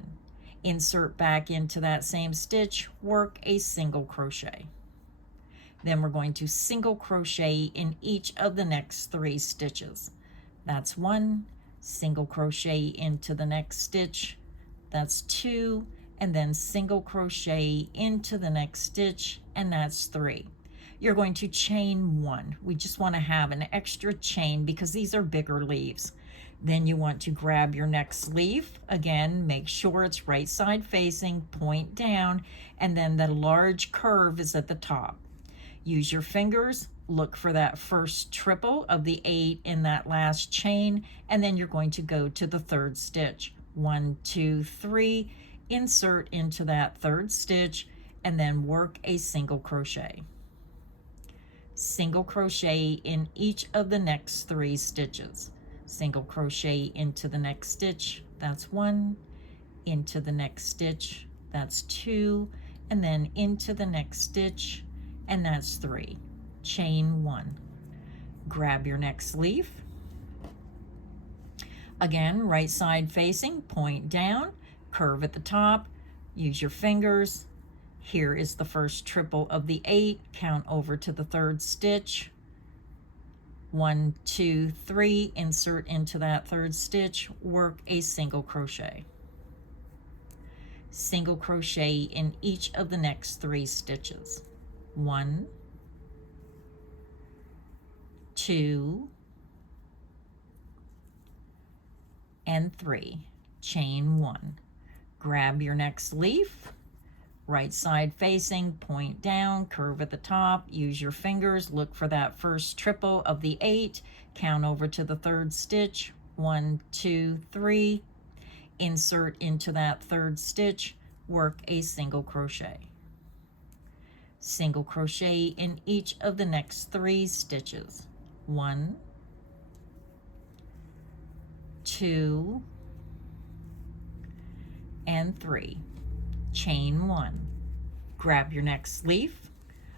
insert back into that same stitch, work a single crochet. Then we're going to single crochet in each of the next 3 stitches. That's 1, single crochet into the next stitch, that's 2, and then single crochet into the next stitch, and that's 3. You're going to chain 1. We just want to have an extra chain because these are bigger leaves. Then you want to grab your next leaf. Again, make sure it's right side facing, point down, and then the large curve is at the top. Use your fingers, look for that first triple of the 8 in that last chain, and then you're going to go to the 3rd stitch. 1, 2, 3, insert into that 3rd stitch, and then work a single crochet. Single crochet in each of the next 3 stitches. Single crochet into the next stitch, that's 1, into the next stitch, that's 2, and then into the next stitch, and that's 3. Chain 1. Grab your next leaf. Again, right side facing, point down, curve at the top, use your fingers. Here is the first triple of the 8, count over to the 3rd stitch. 1, 2, 3, insert into that 3rd stitch, work a single crochet. Single crochet in each of the next 3 stitches. 1, 2, and 3. Chain 1. Grab your next leaf, right side facing, point down, curve at the top, use your fingers, look for that first triple of the 8, count over to the 3rd stitch, 1, 2, 3, insert into that 3rd stitch, work a single crochet. Single crochet in each of the next 3 stitches. 1, 2, and 3. Chain 1. Grab your next leaf.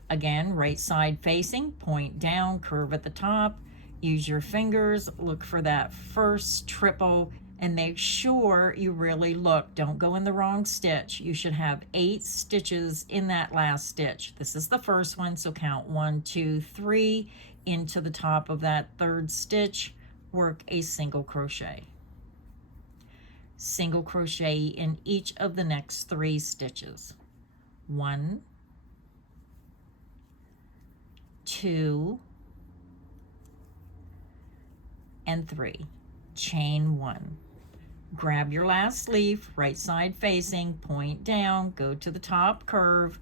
Again, right side facing, point down, curve at the top. Use your fingers, look for that first triple, and make sure you really look. Don't go in the wrong stitch. You should have 8 stitches in that last stitch. This is the first one, so count 1, 2, 3 into the top of that 3rd stitch. Work a single crochet. Single crochet in each of the next 3 stitches. 1, 2, and 3. Chain 1. Grab your last leaf, right side facing, point down, go to the top curve,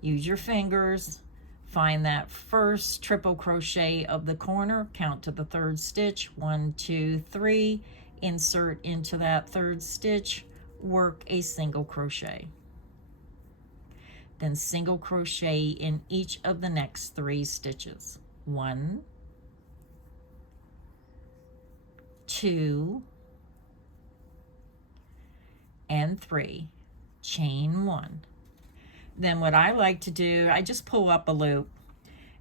use your fingers, find that first triple crochet of the corner, count to the 3rd stitch, 1, 2, 3, insert into that 3rd stitch, work a single crochet. Then single crochet in each of the next 3 stitches. 1, 2 and 3, chain 1. Then what I like to do, I just pull up a loop,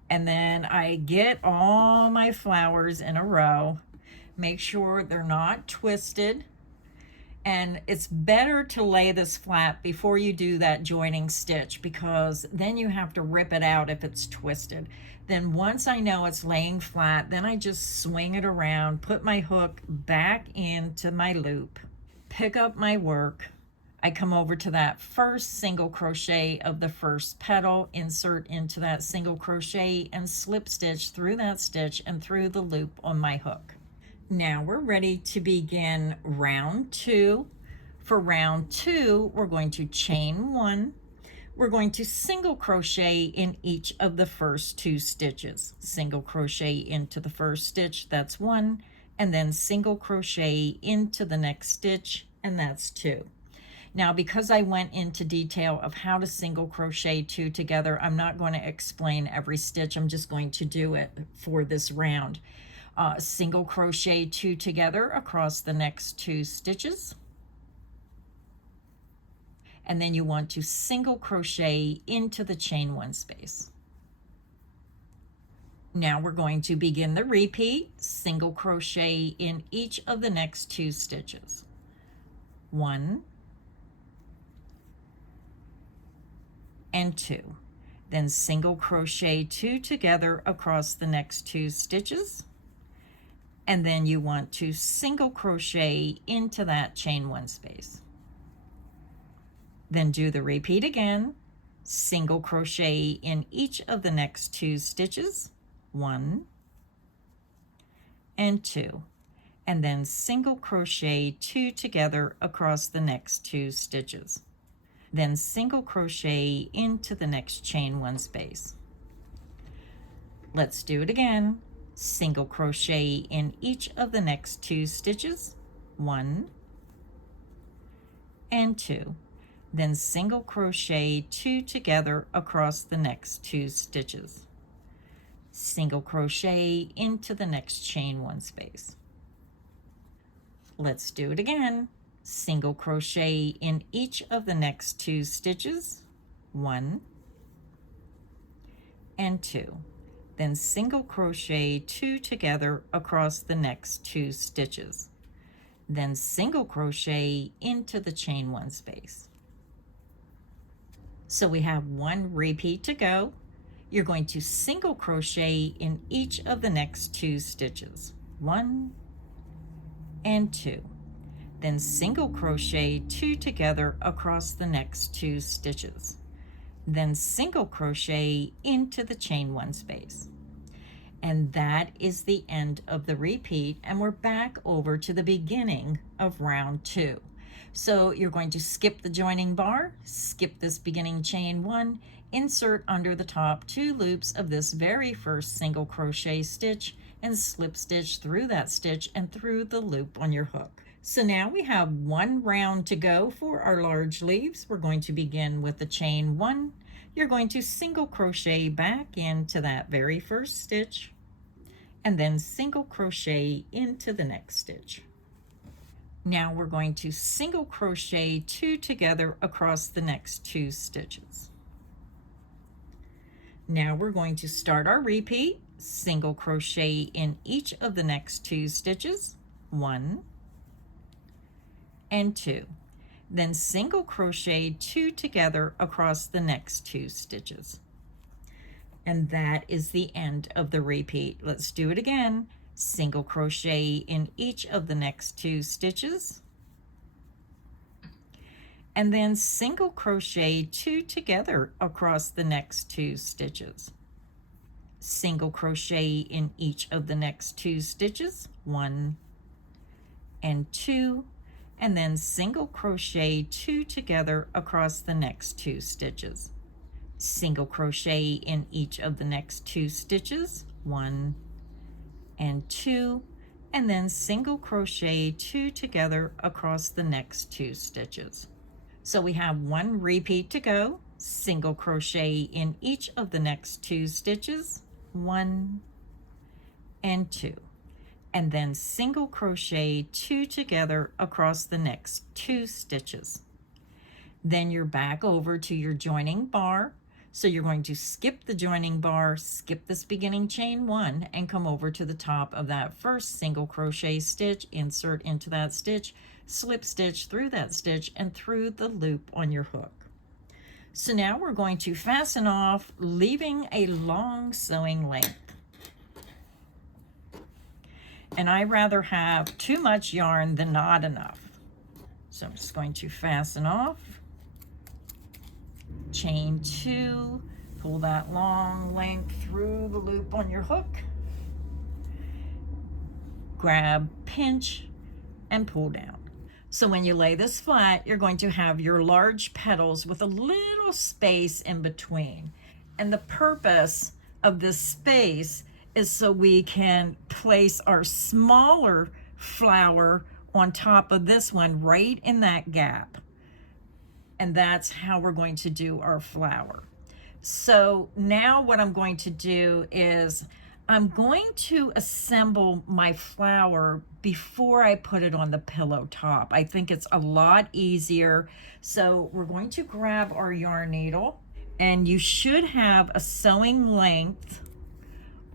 and then I get all my flowers in a row, make sure they're not twisted. And it's better to lay this flat before you do that joining stitch, because then you have to rip it out if it's twisted. Then once I know it's laying flat, then I just swing it around, put my hook back into my loop, pick up my work. I come over to that first single crochet of the first petal, insert into that single crochet and slip stitch through that stitch and through the loop on my hook. Now we're ready to begin round 2. For round 2, we're going to chain 1. We're going to single crochet in each of the first 2 stitches. Single crochet into the first stitch, that's 1, and then single crochet into the next stitch, and that's 2. Now, because I went into detail of how to single crochet 2 together, I'm not going to explain every stitch. I'm just going to do it for this round. Single crochet 2 together across the next 2 stitches, and then you want to single crochet into the chain 1 space. Now we're going to begin the repeat. Single crochet in each of the next 2 stitches. 1 and 2. Then single crochet 2 together across the next 2 stitches. And then you want to single crochet into that chain 1 space. Then do the repeat again. Single crochet in each of the next 2 stitches. 1 and 2. And then single crochet 2 together across the next 2 stitches. Then single crochet into the next chain 1 space. Let's do it again. Single crochet in each of the next 2 stitches. 1 and 2. Then single crochet 2 together across the next 2 stitches. Single crochet into the next chain 1 space. Let's do it again. Single crochet in each of the next 2 stitches. 1 and 2. Then single crochet 2 together across the next 2 stitches. Then single crochet into the chain 1 space. So we have 1 repeat to go. You're going to single crochet in each of the next 2 stitches. 1 and 2. Then single crochet 2 together across the next 2 stitches. Then single crochet into the chain 1 space. And that is the end of the repeat, and we're back over to the beginning of round 2. So you're going to skip the joining bar, skip this beginning chain 1, insert under the top 2 loops of this very first single crochet stitch, and slip stitch through that stitch and through the loop on your hook. So now we have 1 round to go for our large leaves. We're going to begin with the chain 1. You're going to single crochet back into that very first stitch, and then single crochet into the next stitch. Now we're going to single crochet 2 together across the next 2 stitches. Now we're going to start our repeat. Single crochet in each of the next 2 stitches. 1 and 2. Then single crochet 2 together across the next 2 stitches. And that is the end of the repeat. Let's do it again. Single crochet in each of the next 2 stitches. And then single crochet 2 together across the next 2 stitches. Single crochet in each of the next 2 stitches. 1 and 2. And then single crochet 2 together across the next 2 stitches. Single crochet in each of the next 2 stitches. 1 and 2. And then single crochet 2 together across the next 2 stitches. So we have 1 repeat to go. Single crochet in each of the next 2 stitches. 1 and 2. and then single crochet 2 together across the next 2 stitches. Then you're back over to your joining bar. So you're going to skip the joining bar, skip this beginning chain 1, and come over to the top of that first single crochet stitch, insert into that stitch, slip stitch through that stitch and through the loop on your hook. So now we're going to fasten off, leaving a long sewing length. And I rather have too much yarn than not enough. So I'm just going to fasten off, chain 2, pull that long length through the loop on your hook, grab, pinch, and pull down. So when you lay this flat, you're going to have your large petals with a little space in between. And the purpose of this space is so we can place our smaller flower on top of this one right in that gap. And that's how we're going to do our flower. So now what I'm going to do is I'm going to assemble my flower before I put it on the pillow top. I think it's a lot easier. So we're going to grab our yarn needle, and you should have a sewing length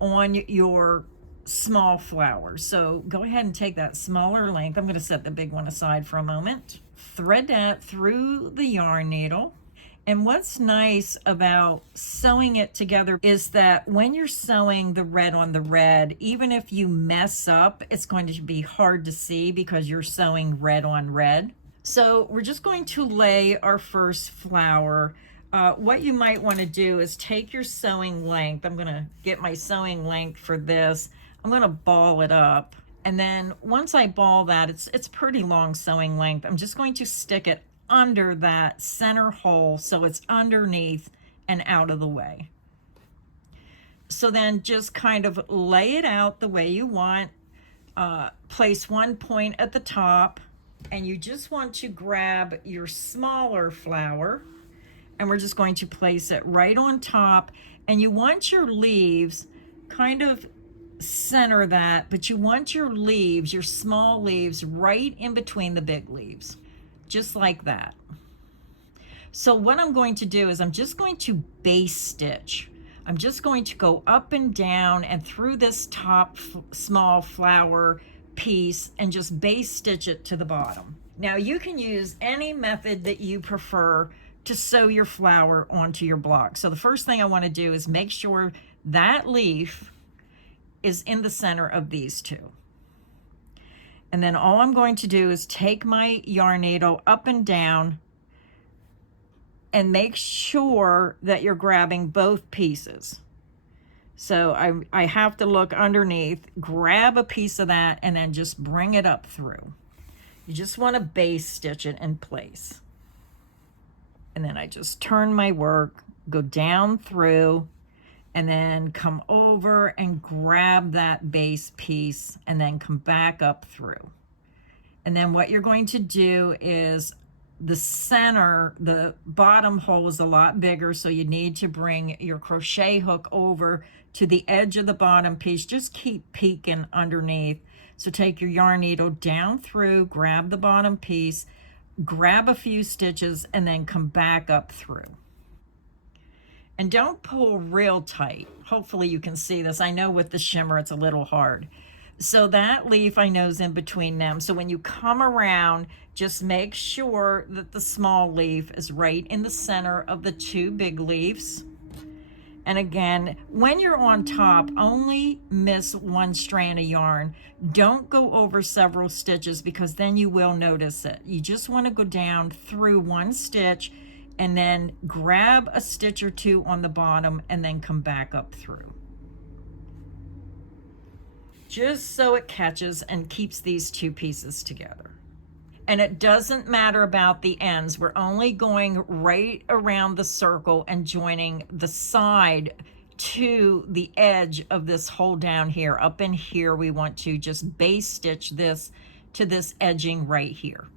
on your small flower. So go ahead and take that smaller length. I'm going to set the big one aside for a moment. Thread that through the yarn needle. And what's nice about sewing it together is that when you're sewing the red on the red, even if you mess up, it's going to be hard to see because you're sewing red on red. So we're just going to lay our first flower. What you might want to do is take your sewing length. I'm going to get my sewing length for this. I'm going to ball it up. And then once I ball that, it's pretty long sewing length. I'm just going to stick it under that center hole so it's underneath and out of the way. So then just kind of lay it out the way you want. Place one point at the top, and you just want to grab your smaller flower, and we're just going to place it right on top. And you want your leaves kind of center that, but you want your leaves, your small leaves, right in between the big leaves. Just like that. So what I'm going to do is I'm just going to base stitch. I'm just going to go up and down and through this top small flower piece and just base stitch it to the bottom. Now you can use any method that you prefer to sew your flower onto your block. So the first thing I want to do is make sure that leaf is in the center of these two. And then all I'm going to do is take my yarn needle up and down and make sure that you're grabbing both pieces. So I have to look underneath, grab a piece of that, and then just bring it up through. You just want to base stitch it in place. And then I just turn my work, go down through, and then come over and grab that base piece and then come back up through. And then what you're going to do is the center, the bottom hole is a lot bigger, so you need to bring your crochet hook over to the edge of the bottom piece. Just keep peeking underneath. So take your yarn needle down through, grab the bottom piece, grab a few stitches, and then come back up through. And don't pull real tight. Hopefully you can see this. I know with the shimmer it's a little hard. So that leaf I know is in between them. So when you come around, just make sure that the small leaf is right in the center of the two big leaves. And again, when you're on top, only miss one strand of yarn. Don't go over several stitches because then you will notice it. You just want to go down through one stitch and then grab a stitch or two on the bottom and then come back up through. Just so it catches and keeps these two pieces together. And it doesn't matter about the ends. We're only going right around the circle and joining the side to the edge of this hole down here. Up in here, we want to just base stitch this to this edging right here,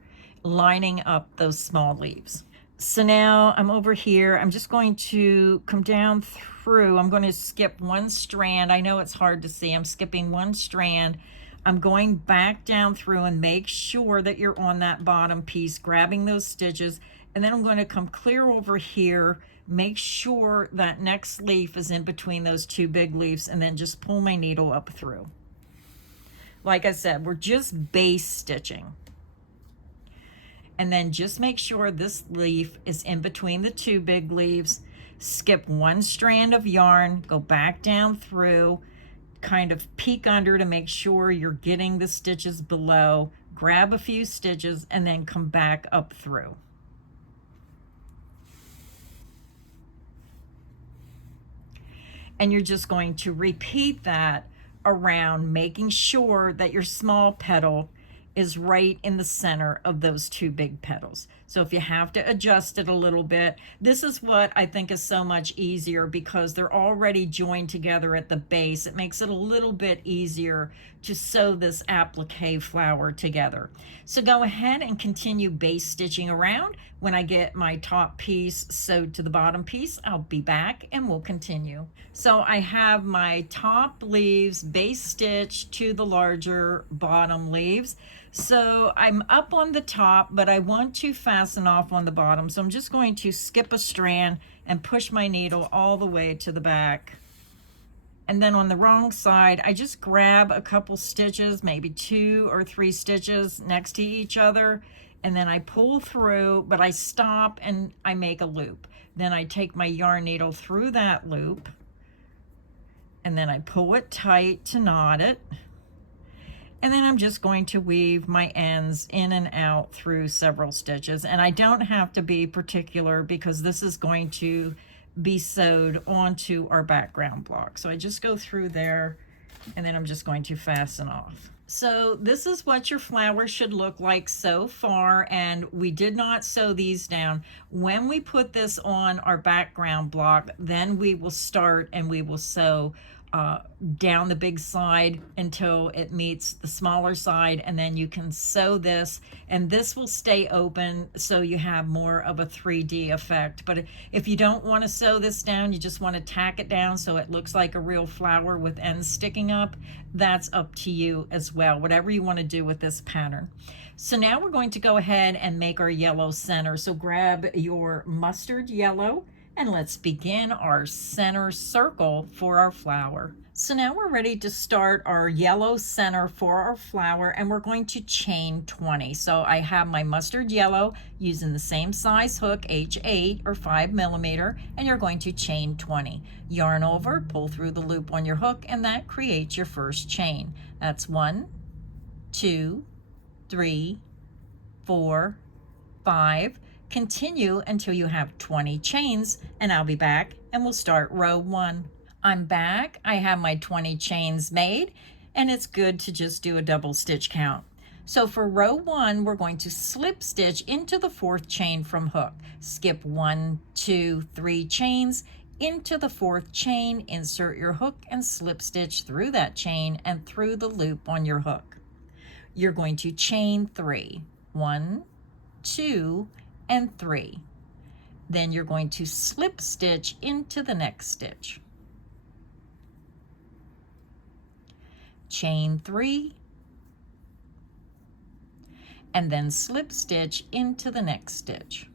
lining up those small leaves. So now I'm over here. I'm just going to come down through. I'm going to skip one strand. I know it's hard to see. I'm skipping one strand. I'm going back down through and make sure that you're on that bottom piece, grabbing those stitches, and then I'm going to come clear over here, make sure that next leaf is in between those two big leaves, and then just pull my needle up through. Like I said, we're just base stitching. And then just make sure this leaf is in between the two big leaves. Skip one strand of yarn, go back down through, kind of peek under to make sure you're getting the stitches below, grab a few stitches, and then come back up through. And you're just going to repeat that around, making sure that your small petal is right in the center of those two big petals. So if you have to adjust it a little bit, this is what I think is so much easier because they're already joined together at the base. It makes it a little bit easier to sew this applique flower together. So go ahead and continue base stitching around. When I get my top piece sewed to the bottom piece, I'll be back and we'll continue. So I have my top leaves base stitched to the larger bottom leaves. So I'm up on the top, but I want to fasten off on the bottom. So I'm just going to skip a strand and push my needle all the way to the back. And then on the wrong side, I just grab a couple stitches, maybe 2 or 3 stitches next to each other. And then I pull through, but I stop and I make a loop. Then I take my yarn needle through that loop. And then I pull it tight to knot it. And then I'm just going to weave my ends in and out through several stitches. And I don't have to be particular because this is going to be sewed onto our background block. So I just go through there and then I'm just going to fasten off. So this is what your flower should look like so far, and we did not sew these down. When we put this on our background block, then we will start and we will sew down the big side until it meets the smaller side, and then you can sew this, and this will stay open so you have more of a 3D effect. But if you don't want to sew this down, you just want to tack it down so it looks like a real flower with ends sticking up, that's up to you as well, whatever you want to do with this pattern. So now we're going to go ahead and make our yellow center. So grab your mustard yellow and let's begin our center circle for our flower. So now we're ready to start our yellow center for our flower, and we're going to chain 20. So I have my mustard yellow using the same size hook, H8 or 5mm, and you're going to chain 20. Yarn over, pull through the loop on your hook, and that creates your first chain. That's 1, 2, 3, 4, 5. Continue until you have 20 chains, and I'll be back and we'll start row 1. I'm back. I have my 20 chains made, and it's good to just do a double stitch count. So for row 1, we're going to slip stitch into the 4th chain from hook. Skip 1, 2, 3 chains into the 4th chain, insert your hook and slip stitch through that chain and through the loop on your hook. You're going to chain 3. 1, 2, and 3. Then you're going to slip stitch into the next stitch. Chain 3, and then slip stitch into the next stitch.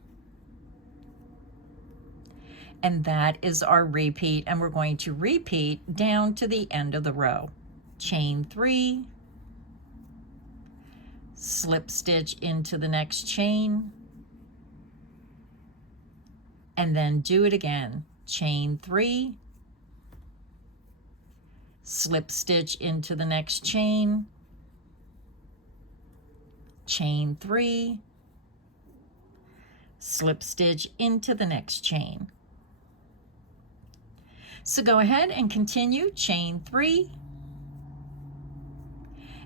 And that is our repeat, and we're going to repeat down to the end of the row. Chain 3, slip stitch into the next chain, and then do it again. Chain 3, slip stitch into the next chain, chain 3, slip stitch into the next chain. So go ahead and continue, chain 3,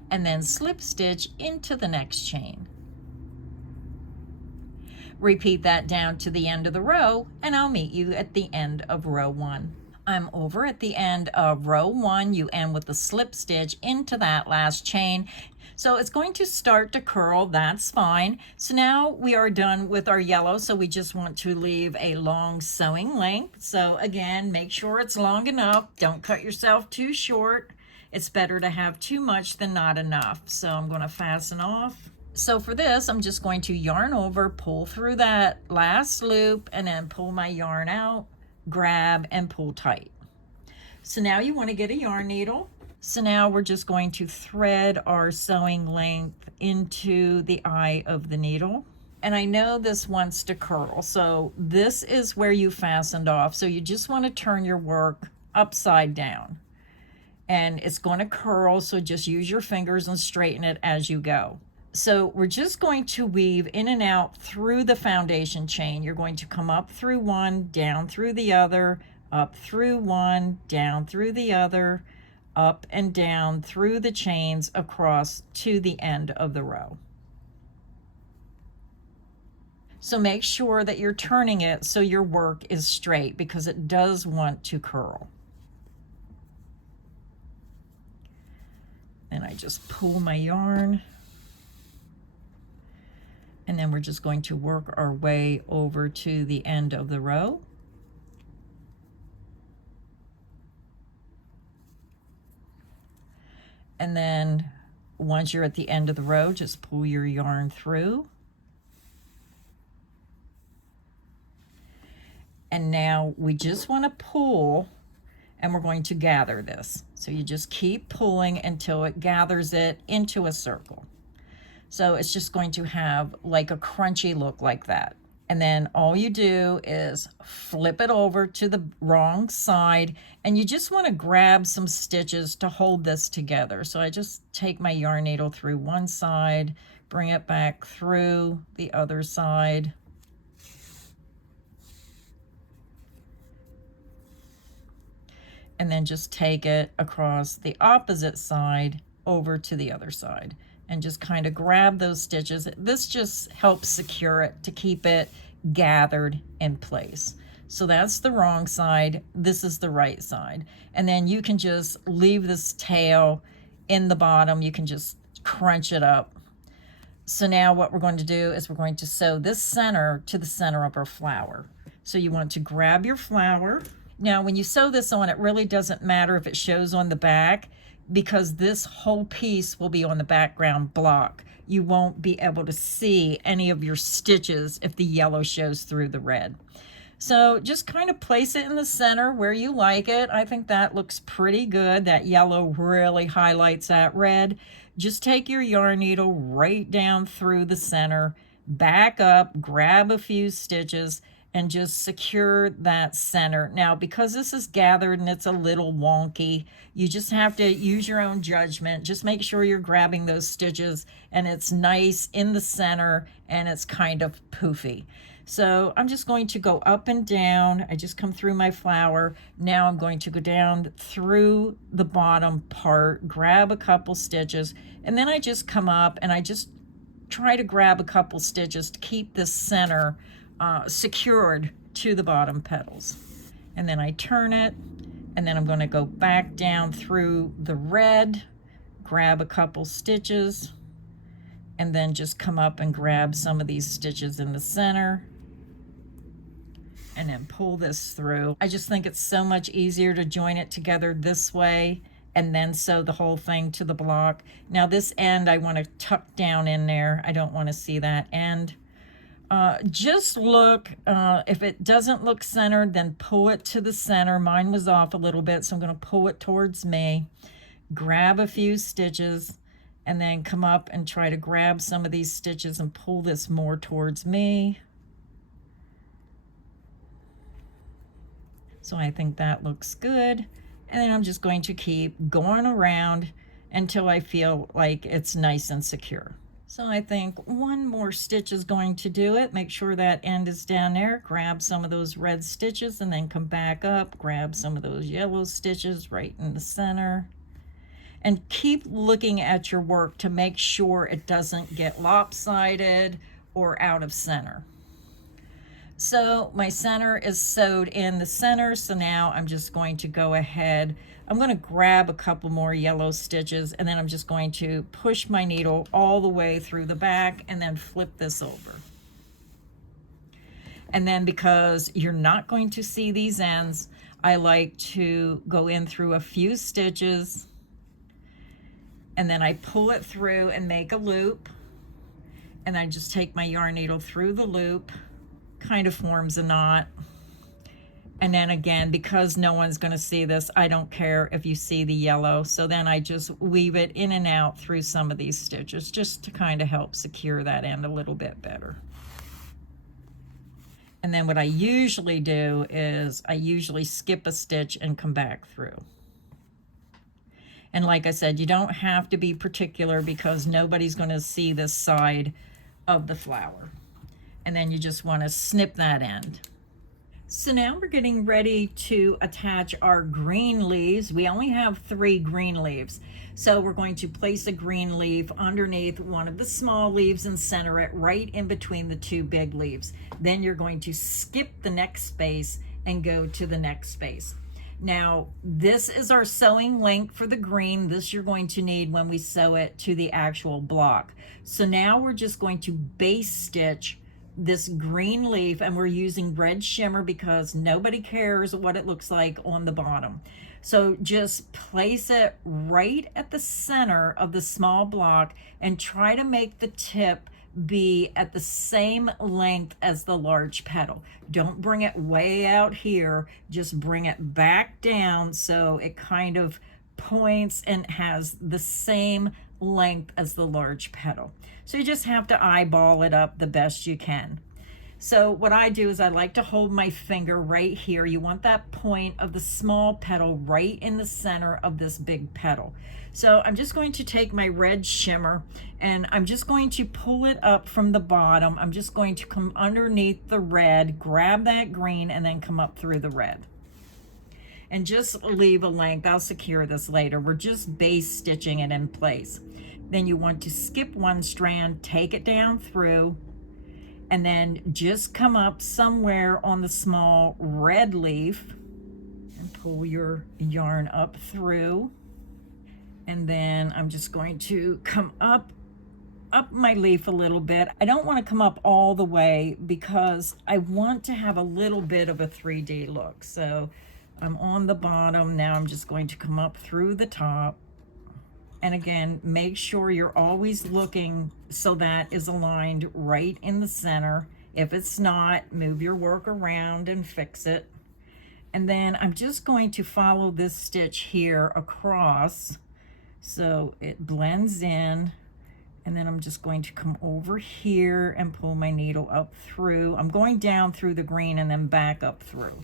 and then slip stitch into the next chain. Repeat that down to the end of the row, and I'll meet you at the end of row 1. I'm over at the end of row 1. You end with the slip stitch into that last chain. So it's going to start to curl, that's fine. So now we are done with our yellow, so we just want to leave a long sewing length. So again, make sure it's long enough. Don't cut yourself too short. It's better to have too much than not enough. So I'm going to fasten off. So for this, I'm just going to yarn over, pull through that last loop, and then pull my yarn out, grab, and pull tight. So now you want to get a yarn needle. So now we're just going to thread our sewing length into the eye of the needle. And I know this wants to curl, so this is where you fastened off. So you just want to turn your work upside down. And it's going to curl, so just use your fingers and straighten it as you go. So we're just going to weave in and out through the foundation chain. You're going to come up through one, down through the other, up through one, down through the other, up and down through the chains across to the end of the row. So make sure that you're turning it so your work is straight, because it does want to curl. And I just pull my yarn. And then we're just going to work our way over to the end of the row. And then once you're at the end of the row, just pull your yarn through. And now we just want to pull, and we're going to gather this. So you just keep pulling until it gathers it into a circle. So it's just going to have like a crunchy look like that. And then all you do is flip it over to the wrong side, and you just want to grab some stitches to hold this together. So I just take my yarn needle through one side, bring it back through the other side. And then just take it across the opposite side over to the other side. And just kind of grab those stitches. This just helps secure it to keep it gathered in place. So that's the wrong side. This is the right side. And then you can just leave this tail in the bottom. You can just crunch it up. So now what we're going to do is we're going to sew this center to the center of our flower. So you want to grab your flower. Now, when you sew this on, it really doesn't matter if it shows on the back, because this whole piece will be on the background block. You won't be able to see any of your stitches if the yellow shows through the red. So just kind of place it in the center where you like it. I think that looks pretty good. That yellow really highlights that red. Just take your yarn needle right down through the center, back up, grab a few stitches, and just secure that center. Now, because this is gathered and it's a little wonky, you just have to use your own judgment. Just make sure you're grabbing those stitches and it's nice in the center and it's kind of poofy. So I'm just going to go up and down. I just come through my flower. Now I'm going to go down through the bottom part, grab a couple stitches, and then I just come up and I just try to grab a couple stitches to keep this center secured to the bottom petals. And then I turn it, and then I'm going to go back down through the red, grab a couple stitches, and then just come up and grab some of these stitches in the center, and then pull this through. I just think it's so much easier to join it together this way and then sew the whole thing to the block. Now this end I want to tuck down in there. I don't want to see that end. Just look, if it doesn't look centered, then pull it to the center. Mine was off a little bit, so I'm going to pull it towards me. Grab a few stitches, and then come up and try to grab some of these stitches and pull this more towards me. So I think that looks good. And then I'm just going to keep going around until I feel like it's nice and secure. So I think one more stitch is going to do it. Make sure that end is down there. Grab some of those red stitches and then come back up. Grab some of those yellow stitches right in the center. And keep looking at your work to make sure it doesn't get lopsided or out of center. So my center is sewed in the center. So now I'm just going to go ahead. I'm going to grab a couple more yellow stitches, and then I'm just going to push my needle all the way through the back and then flip this over. And then because you're not going to see these ends, I like to go in through a few stitches and then I pull it through and make a loop, and I just take my yarn needle through the loop, kind of forms a knot. And then again, because no one's going to see this, I don't care if you see the yellow. So then I just weave it in and out through some of these stitches just to kind of help secure that end a little bit better. And then what I usually do is I usually skip a stitch and come back through. And like I said, you don't have to be particular because nobody's going to see this side of the flower. And then you just want to snip that end. So now we're getting ready to attach our green leaves. We only have 3 green leaves. So we're going to place a green leaf underneath one of the small leaves and center it right in between the 2 big leaves. Then you're going to skip the next space and go to the next space. Now, this is our sewing link for the green. This you're going to need when we sew it to the actual block. So now we're just going to base stitch this green leaf, and we're using red shimmer because nobody cares what it looks like on the bottom. So just place it right at the center of the small block and try to make the tip be at the same length as the large petal. Don't bring it way out here, just bring it back down so it kind of points and has the same length as the large petal. So you just have to eyeball it up the best you can. So what I do is I like to hold my finger right here. You want that point of the small petal right in the center of this big petal. So I'm just going to take my red shimmer and I'm just going to pull it up from the bottom. I'm just going to come underneath the red, grab that green, and then come up through the red. And just leave a length. I'll secure this later. We're just base stitching it in place. Then you want to skip one strand, take it down through, and then just come up somewhere on the small red leaf and pull your yarn up through. And then I'm just going to come up my leaf a little bit. I don't want to come up all the way because I want to have a little bit of a 3D look. So I'm on the bottom. Now I'm just going to come up through the top. And again, make sure you're always looking so that is aligned right in the center. If it's not, move your work around and fix it. And then I'm just going to follow this stitch here across so it blends in. And then I'm just going to come over here and pull my needle up through. I'm going down through the green and then back up through.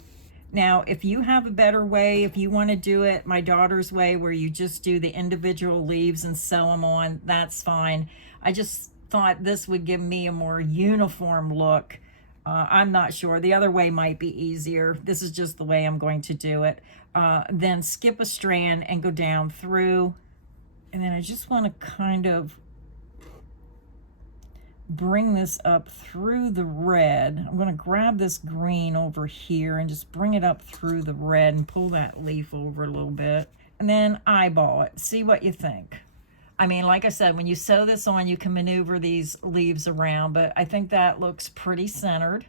Now, if you have a better way, if you want to do it my daughter's way where you just do the individual leaves and sew them on, that's fine. I just thought this would give me a more uniform look. I'm not sure. The other way might be easier. This is just the way I'm going to do it. Then skip a strand and go down through. And then I just want to kind of bring this up through the red. I'm going to grab this green over here and just bring it up through the red and pull that leaf over a little bit. And then eyeball it. See what you think. I mean, like I said, when you sew this on, you can maneuver these leaves around, but I think that looks pretty centered.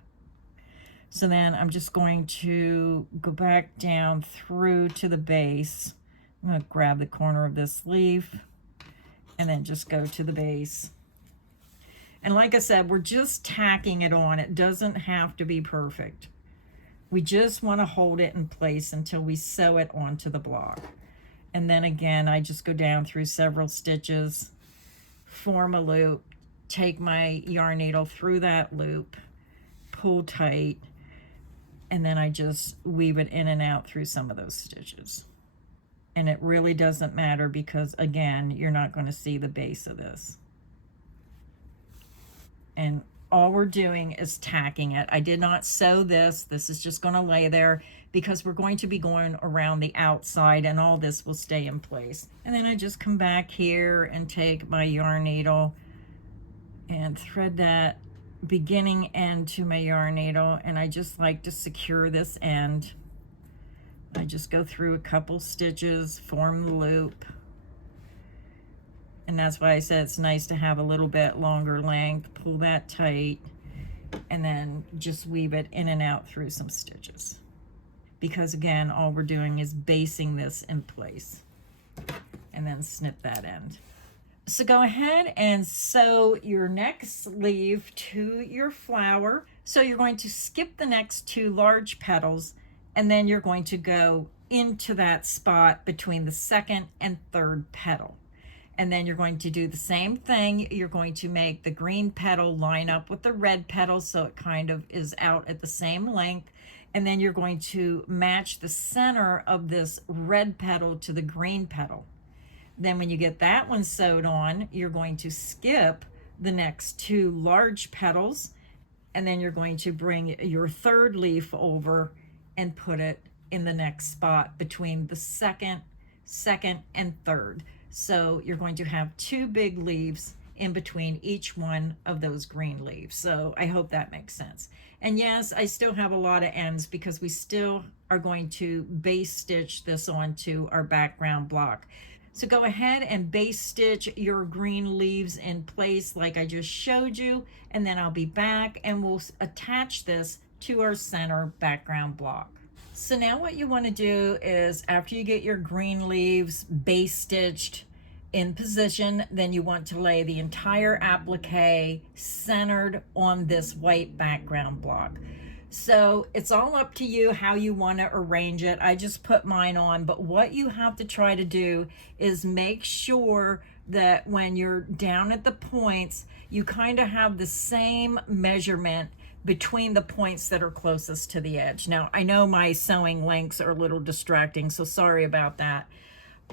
So then I'm just going to go back down through to the base. I'm going to grab the corner of this leaf and then just go to the base. And like I said, we're just tacking it on. It doesn't have to be perfect. We just want to hold it in place until we sew it onto the block. And then again, I just go down through several stitches, form a loop, take my yarn needle through that loop, pull tight, and then I just weave it in and out through some of those stitches. And it really doesn't matter because, again, you're not going to see the base of this. And all we're doing is tacking it. I did not sew this. This is just going to lay there because we're going to be going around the outside and all this will stay in place. And then I just come back here and take my yarn needle and thread that beginning end to my yarn needle. And I just like to secure this end. I just go through a couple stitches, form the loop. And that's why I said it's nice to have a little bit longer length. Pull that tight and then just weave it in and out through some stitches. Because again, all we're doing is basing this in place. And then snip that end. So go ahead and sew your next leaf to your flower. So you're going to skip the next 2 large petals, and then you're going to go into that spot between the 2nd and 3rd petal. And then you're going to do the same thing. You're going to make the green petal line up with the red petal so it kind of is out at the same length. And then you're going to match the center of this red petal to the green petal. Then when you get that one sewed on, you're going to skip the next 2 large petals, and then you're going to bring your 3rd leaf over and put it in the next spot between the second, and 3rd. So you're going to have 2 big leaves in between each one of those green leaves. So I hope that makes sense. And yes, I still have a lot of ends because we still are going to base stitch this onto our background block. So go ahead and base stitch your green leaves in place like I just showed you, and then I'll be back and we'll attach this to our center background block. So now what you want to do is, after you get your green leaves base stitched in position, then you want to lay the entire applique centered on this white background block. So it's all up to you how you want to arrange it. I just put mine on, but what you have to try to do is make sure that when you're down at the points, you kind of have the same measurement between the points that are closest to the edge. Now, I know my sewing links are a little distracting, so sorry about that.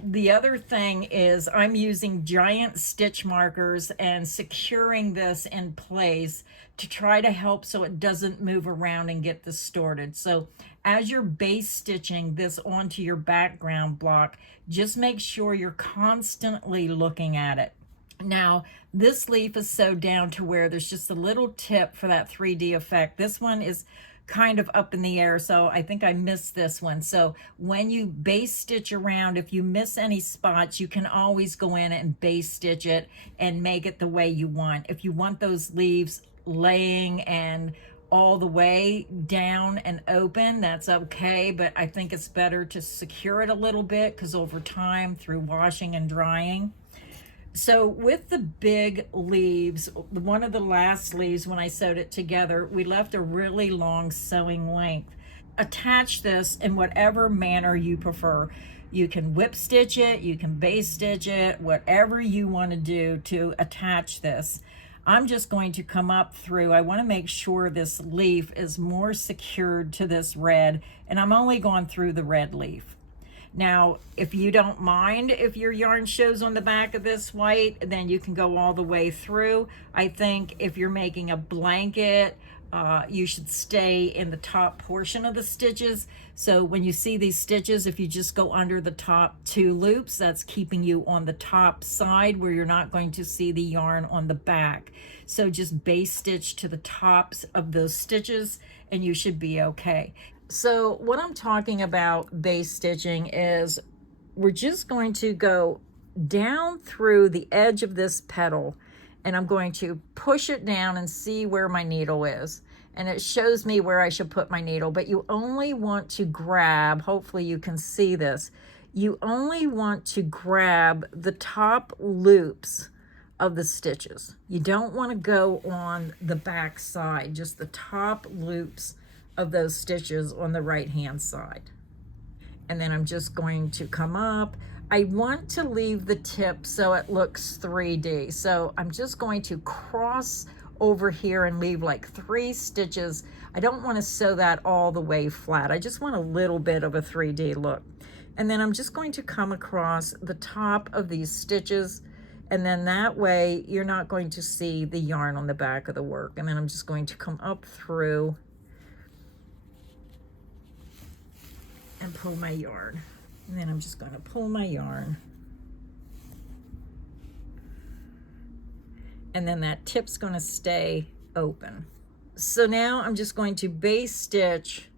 The other thing is I'm using giant stitch markers and securing this in place to try to help so it doesn't move around and get distorted. So as you're base stitching this onto your background block, just make sure you're constantly looking at it. Now, this leaf is sewed down to where there's just a little tip for that 3D effect. This one is kind of up in the air, so I think I missed this one. So when you base stitch around, if you miss any spots, you can always go in and base stitch it and make it the way you want. If you want those leaves laying and all the way down and open, that's okay, but I think it's better to secure it a little bit because over time, through washing and drying. So with the big leaves, one of the last leaves when I sewed it together, we left a really long sewing length. Attach this in whatever manner you prefer. You can whip stitch it, you can base stitch it, whatever you want to do to attach this. I'm just going to come up through. I want to make sure this leaf is more secured to this red, and I'm only going through the red leaf. Now, if you don't mind if your yarn shows on the back of this white, then you can go all the way through. I think if you're making a blanket, you should stay in the top portion of the stitches. So when you see these stitches, if you just go under the top 2 loops, that's keeping you on the top side where you're not going to see the yarn on the back. So just base stitch to the tops of those stitches and you should be okay. So what I'm talking about base stitching is we're just going to go down through the edge of this petal, and I'm going to push it down and see where my needle is. And it shows me where I should put my needle, but you only want to grab, hopefully you can see this, you only want to grab the top loops of the stitches. You don't want to go on the back side, just the top loops of those stitches on the right hand side. And then I'm just going to come up. I want to leave the tip so it looks 3D. So I'm just going to cross over here and leave like 3 stitches. I don't want to sew that all the way flat. I just want a little bit of a 3D look. And then I'm just going to come across the top of these stitches, and then that way you're not going to see the yarn on the back of the work. And then I'm just going to come up through and pull my yarn. And then I'm just going to pull my yarn. And then that tip's going to stay open. So now I'm just going to base stitch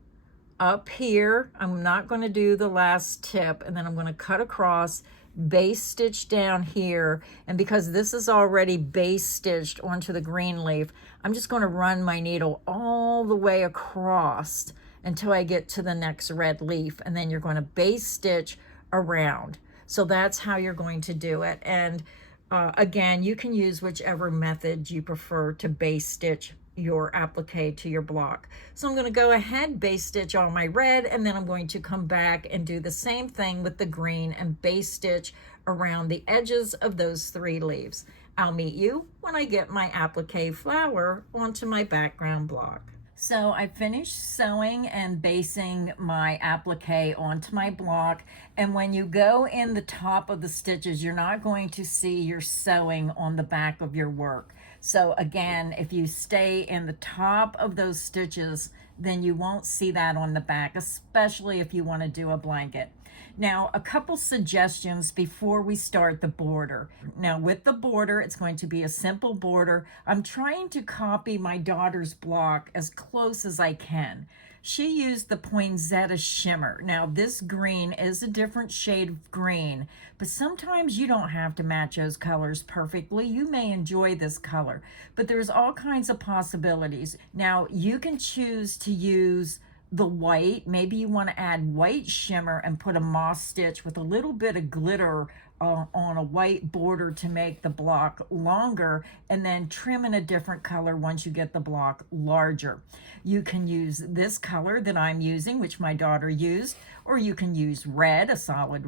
up here. I'm not going to do the last tip, and then I'm going to cut across, base stitch down here, and because this is already base stitched onto the green leaf, I'm just going to run my needle all the way across until I get to the next red leaf, and then you're going to base stitch around. So that's how you're going to do it. And Again, you can use whichever method you prefer to base stitch your applique to your block. So I'm going to go ahead, base stitch all my red, and then I'm going to come back and do the same thing with the green and base stitch around the edges of those 3 leaves. I'll meet you when I get my applique flower onto my background block. So I finished sewing and basing my applique onto my block, and when you go in the top of the stitches, you're not going to see your sewing on the back of your work. So again, if you stay in the top of those stitches, then you won't see that on the back, especially if you want to do a blanket. Now, a couple suggestions before we start the border. Now, with the border, it's going to be a simple border. I'm trying to copy my daughter's block as close as I can. She used the Poinsettia shimmer. Now, this green is a different shade of green, but sometimes you don't have to match those colors perfectly. You may enjoy this color, but there's all kinds of possibilities. Now, you can choose to use the white. Maybe you want to add white shimmer and put a moss stitch with a little bit of glitter on a white border to make the block longer, and then trim in a different color once you get the block larger. You can use this color that I'm using, which my daughter used, or you can use red, a solid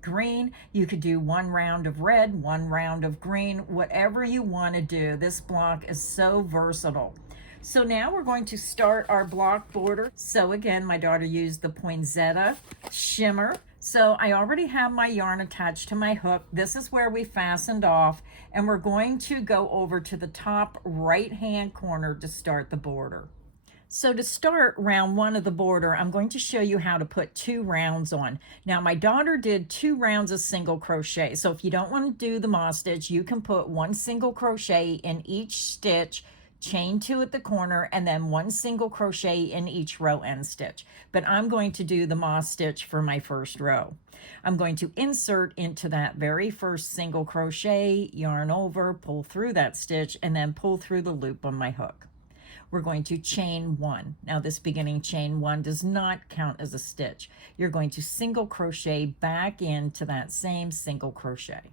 green. You could do 1 round of red, 1 round of green, whatever you want to do. This block is so versatile. So now we're going to start our block border. So again, my daughter used the Poinsettia shimmer. So I already have my yarn attached to my hook. This is where we fastened off, and we're going to go over to the top right-hand corner to start the border. So to start round 1 of the border, I'm going to show you how to put 2 rounds on. Now my daughter did 2 rounds of single crochet. So if you don't want to do the moss stitch, you can put 1 single crochet in each stitch, chain 2 at the corner, and then 1 single crochet in each row end stitch. But I'm going to do the moss stitch for my first row. I'm going to insert into that very first single crochet, yarn over, pull through that stitch, and then pull through the loop on my hook. We're going to chain 1. Now this beginning chain 1 does not count as a stitch. You're going to single crochet back into that same single crochet.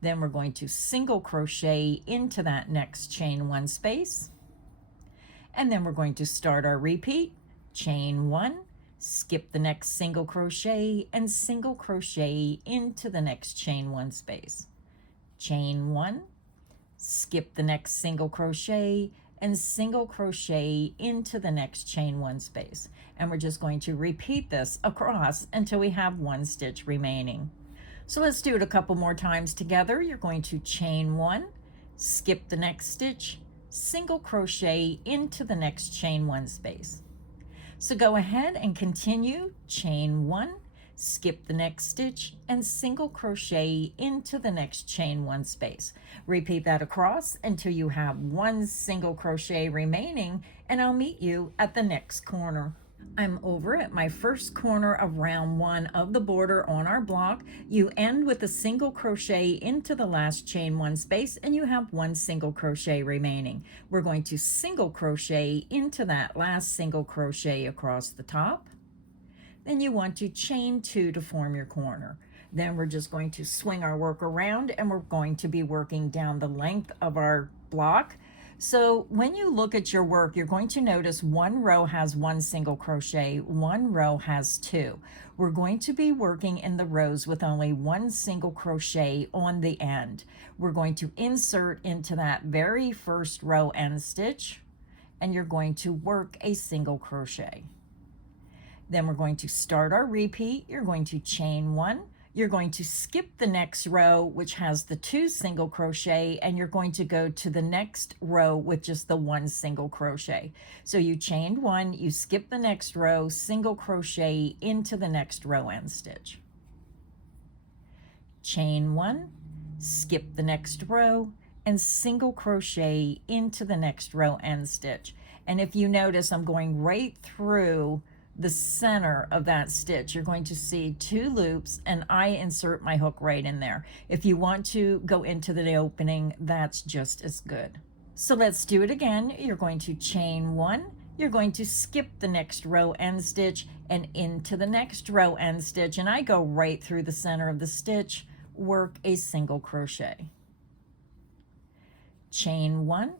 Then we're going to single crochet into that next chain 1 space. And then we're going to start our repeat, chain 1, skip the next single crochet, and single crochet into the next chain 1 space. Chain 1, skip the next single crochet, and single crochet into the next chain 1 space. And we're just going to repeat this across until we have 1 stitch remaining. So let's do it a couple more times together. You're going to chain 1, skip the next stitch, single crochet into the next chain 1 space. So go ahead and continue, chain 1, skip the next stitch, and single crochet into the next chain 1 space. Repeat that across until you have 1 single crochet remaining, and I'll meet you at the next corner. I'm over at my first corner of round 1 of the border on our block. You end with a single crochet into the last chain 1 space, and you have 1 single crochet remaining. We're going to single crochet into that last single crochet across the top. Then you want to chain 2 to form your corner. Then we're just going to swing our work around, and we're going to be working down the length of our block. So when you look at your work, you're going to notice 1 row has 1 single crochet, 1 row has 2. We're going to be working in the rows with only 1 single crochet on the end. We're going to insert into that very first row end stitch, and you're going to work a single crochet. Then we're going to start our repeat. You're going to chain 1. You're going to skip the next row, which has the 2 single crochet, and you're going to go to the next row with just the 1 single crochet. So you chained 1, you skip the next row, single crochet into the next row end stitch. Chain 1, skip the next row, and single crochet into the next row end stitch. And if you notice, I'm going right through the center of that stitch. You're going to see 2 loops, and I insert my hook right in there. If you want to go into the opening, that's just as good. So let's do it again. You're going to chain 1, you're going to skip the next row end stitch and into the next row end stitch, and I go right through the center of the stitch, work a single crochet. Chain 1,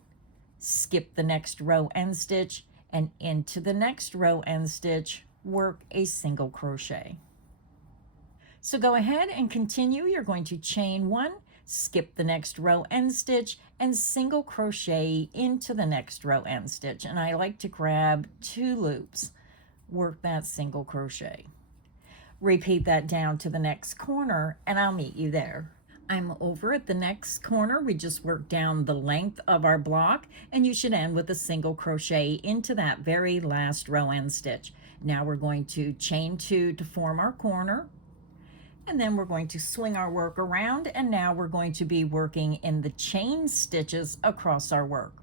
skip the next row end stitch, and into the next row end stitch, work a single crochet. So go ahead and continue. You're going to chain 1, skip the next row end stitch, and single crochet into the next row end stitch. And I like to grab 2 loops, work that single crochet. Repeat that down to the next corner, and I'll meet you there. I'm over at the next corner. We just worked down the length of our block, and you should end with a single crochet into that very last row end stitch. Now we're going to chain 2 to form our corner, and then we're going to swing our work around, and now we're going to be working in the chain stitches across our work.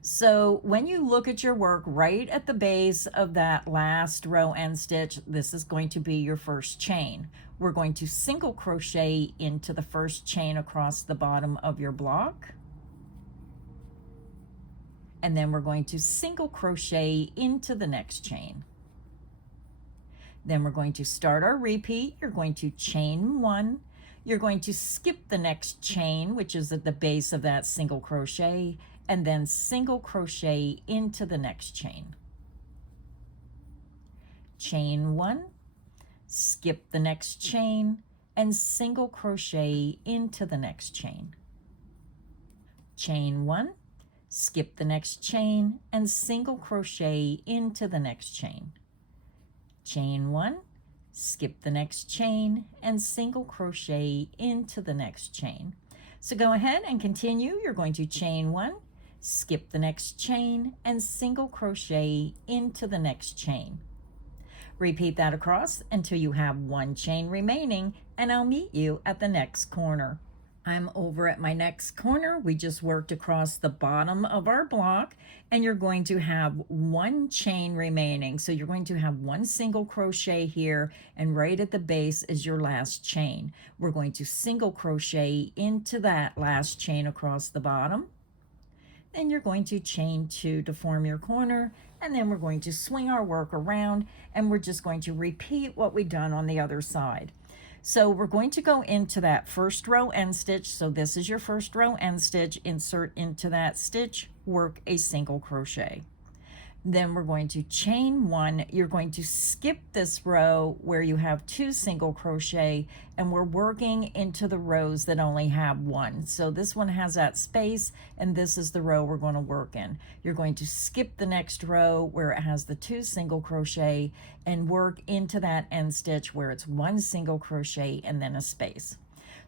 So when you look at your work right at the base of that last row end stitch, this is going to be your first chain. We're going to single crochet into the first chain across the bottom of your block. And then we're going to single crochet into the next chain. Then we're going to start our repeat. You're going to chain 1. You're going to skip the next chain, which is at the base of that single crochet, and then single crochet into the next chain. Chain 1, skip the next chain, and single crochet into the next chain. Chain 1, skip the next chain, and single crochet into the next chain. Chain 1, skip the next chain, and single crochet into the next chain. So go ahead and continue. You're going to chain 1, skip the next chain, and single crochet into the next chain. Repeat that across until you have 1 chain remaining, and I'll meet you at the next corner. I'm over at my next corner. We just worked across the bottom of our block, and you're going to have 1 chain remaining. So you're going to have 1 single crochet here, and right at the base is your last chain. We're going to single crochet into that last chain across the bottom. Then you're going to chain 2 to form your corner, and then we're going to swing our work around, and we're just going to repeat what we've done on the other side. So we're going to go into that first row end stitch. So this is your first row end stitch. Insert into that stitch, work a single crochet. Then we're going to chain 1. You're going to skip this row where you have 2 single crochet, and we're working into the rows that only have 1. So this one has that space, and this is the row we're going to work in. You're going to skip the next row where it has the 2 single crochet and work into that end stitch where it's 1 single crochet and then a space.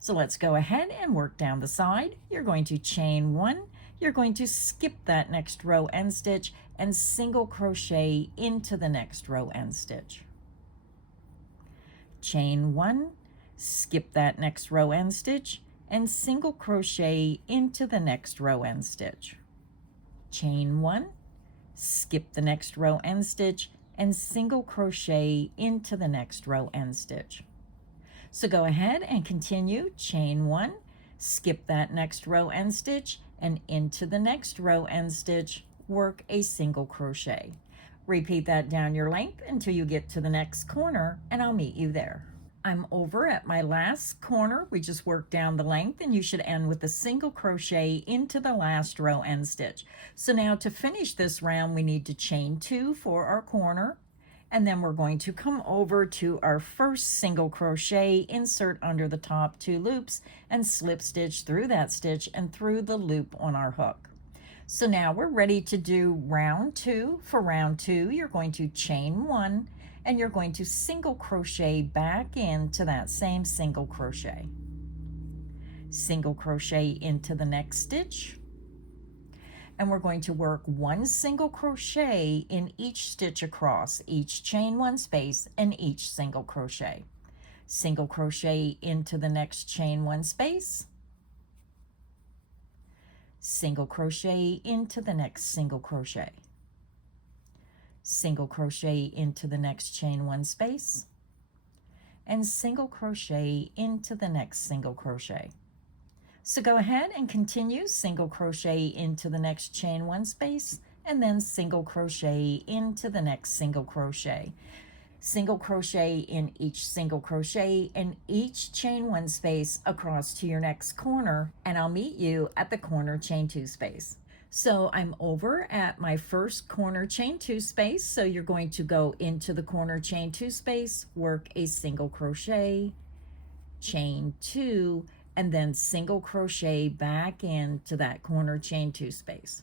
So let's go ahead and work down the side. You're going to chain 1. You're going to skip that next row end stitch and single crochet into the next row end stitch. Chain 1, skip that next row end stitch, and single crochet into the next row end stitch. Chain 1, skip the next row end stitch, and single crochet into the next row end stitch. So go ahead and continue. Chain 1, skip that next row end stitch, and into the next row end stitch, work a single crochet. Repeat that down your length until you get to the next corner, and I'll meet you there. I'm over at my last corner. We just worked down the length, and you should end with a single crochet into the last row end stitch. So now to finish this round, we need to chain 2 for our corner, and then we're going to come over to our first single crochet, insert under the top 2 loops, and slip stitch through that stitch and through the loop on our hook. So now we're ready to do round 2. For round 2, you're going to chain 1, and you're going to single crochet back into that same single crochet. Single crochet into the next stitch, and we're going to work 1 single crochet in each stitch across, each chain 1 space and each single crochet. Single crochet into the next chain 1 space, single crochet into the next single crochet, single crochet into the next chain 1 space, and single crochet into the next single crochet. So go ahead and continue. Single crochet into the next chain 1 space, and then single crochet into the next single crochet. single crochet in each single crochet in each chain 1 space across to your next corner, and I'll meet you at the corner chain 2 space. So I'm over at my first corner chain 2 space, so you're going to go into the corner chain 2 space, work a single crochet, chain 2, and then single crochet back into that corner chain 2 space.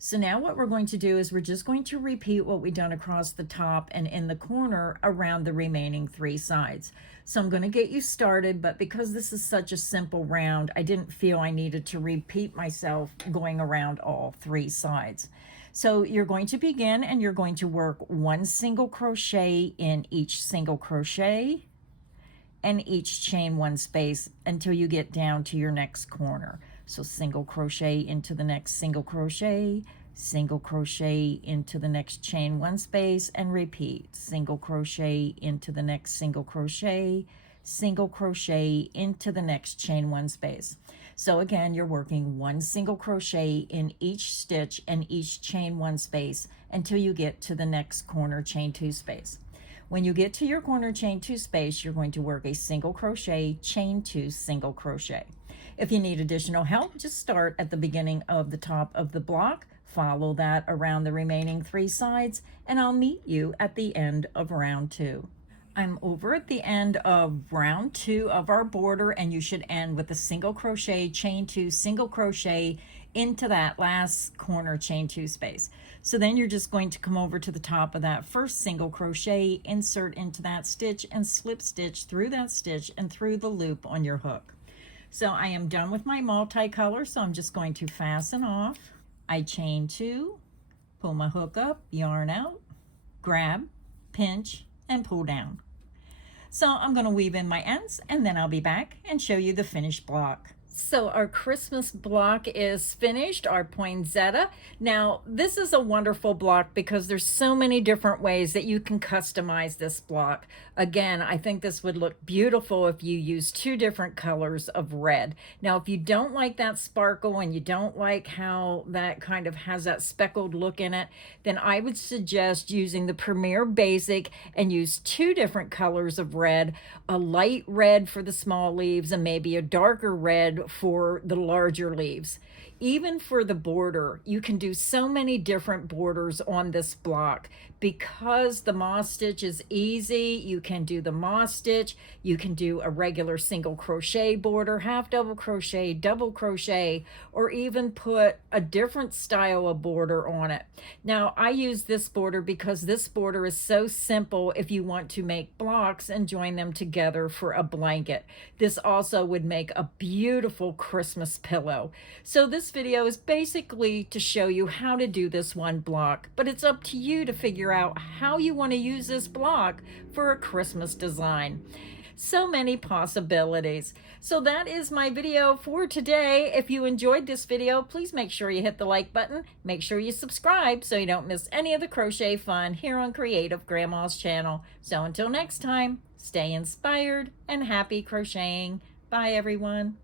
So now what we're going to do is we're just going to repeat what we've done across the top and in the corner around the remaining 3 sides. So I'm going to get you started, but because this is such a simple round, I didn't feel I needed to repeat myself going around all 3 sides. So you're going to begin and you're going to work 1 single crochet in each single crochet and each chain 1 space until you get down to your next corner. So single crochet into the next single crochet into the next chain 1 space, and repeat. Single crochet into the next single crochet into the next chain 1 space. So again, you're working 1 single crochet in each stitch and each chain 1 space until you get to the next corner chain 2 space. When you get to your corner chain 2 space, you're going to work a single crochet, chain 2, single crochet. If you need additional help, just start at the beginning of the top of the block, follow that around the remaining 3 sides, and I'll meet you at the end of round 2. I'm over at the end of round 2 of our border, and you should end with a single crochet, chain 2, single crochet into that last corner chain 2 space. So then you're just going to come over to the top of that first single crochet, insert into that stitch, and slip stitch through that stitch and through the loop on your hook. So I am done with my multicolor, so I'm just going to fasten off. I chain 2, pull my hook up, yarn out, grab, pinch, and pull down. So I'm going to weave in my ends, and then I'll be back and show you the finished block. So our Christmas block is finished, our poinsettia. Now, this is a wonderful block because there's so many different ways that you can customize this block. Again, I think this would look beautiful if you use 2 different colors of red. Now, if you don't like that sparkle and you don't like how that kind of has that speckled look in it, then I would suggest using the Premier Basic and use 2 different colors of red, a light red for the small leaves and maybe a darker red for the larger leaves. Even for the border, you can do so many different borders on this block. Because the moss stitch is easy, you can do the moss stitch, you can do a regular single crochet border, half double crochet, or even put a different style of border on it. Now, I use this border because this border is so simple if you want to make blocks and join them together for a blanket. This also would make a beautiful Christmas pillow. So this video is basically to show you how to do this one block, but it's up to you to figure out how you want to use this block for a Christmas design. So many possibilities. So that is my video for today. If you enjoyed this video, please make sure you hit the like button. Make sure you subscribe so you don't miss any of the crochet fun here on Creative Grandma's channel. So until next time, stay inspired and happy crocheting. Bye everyone.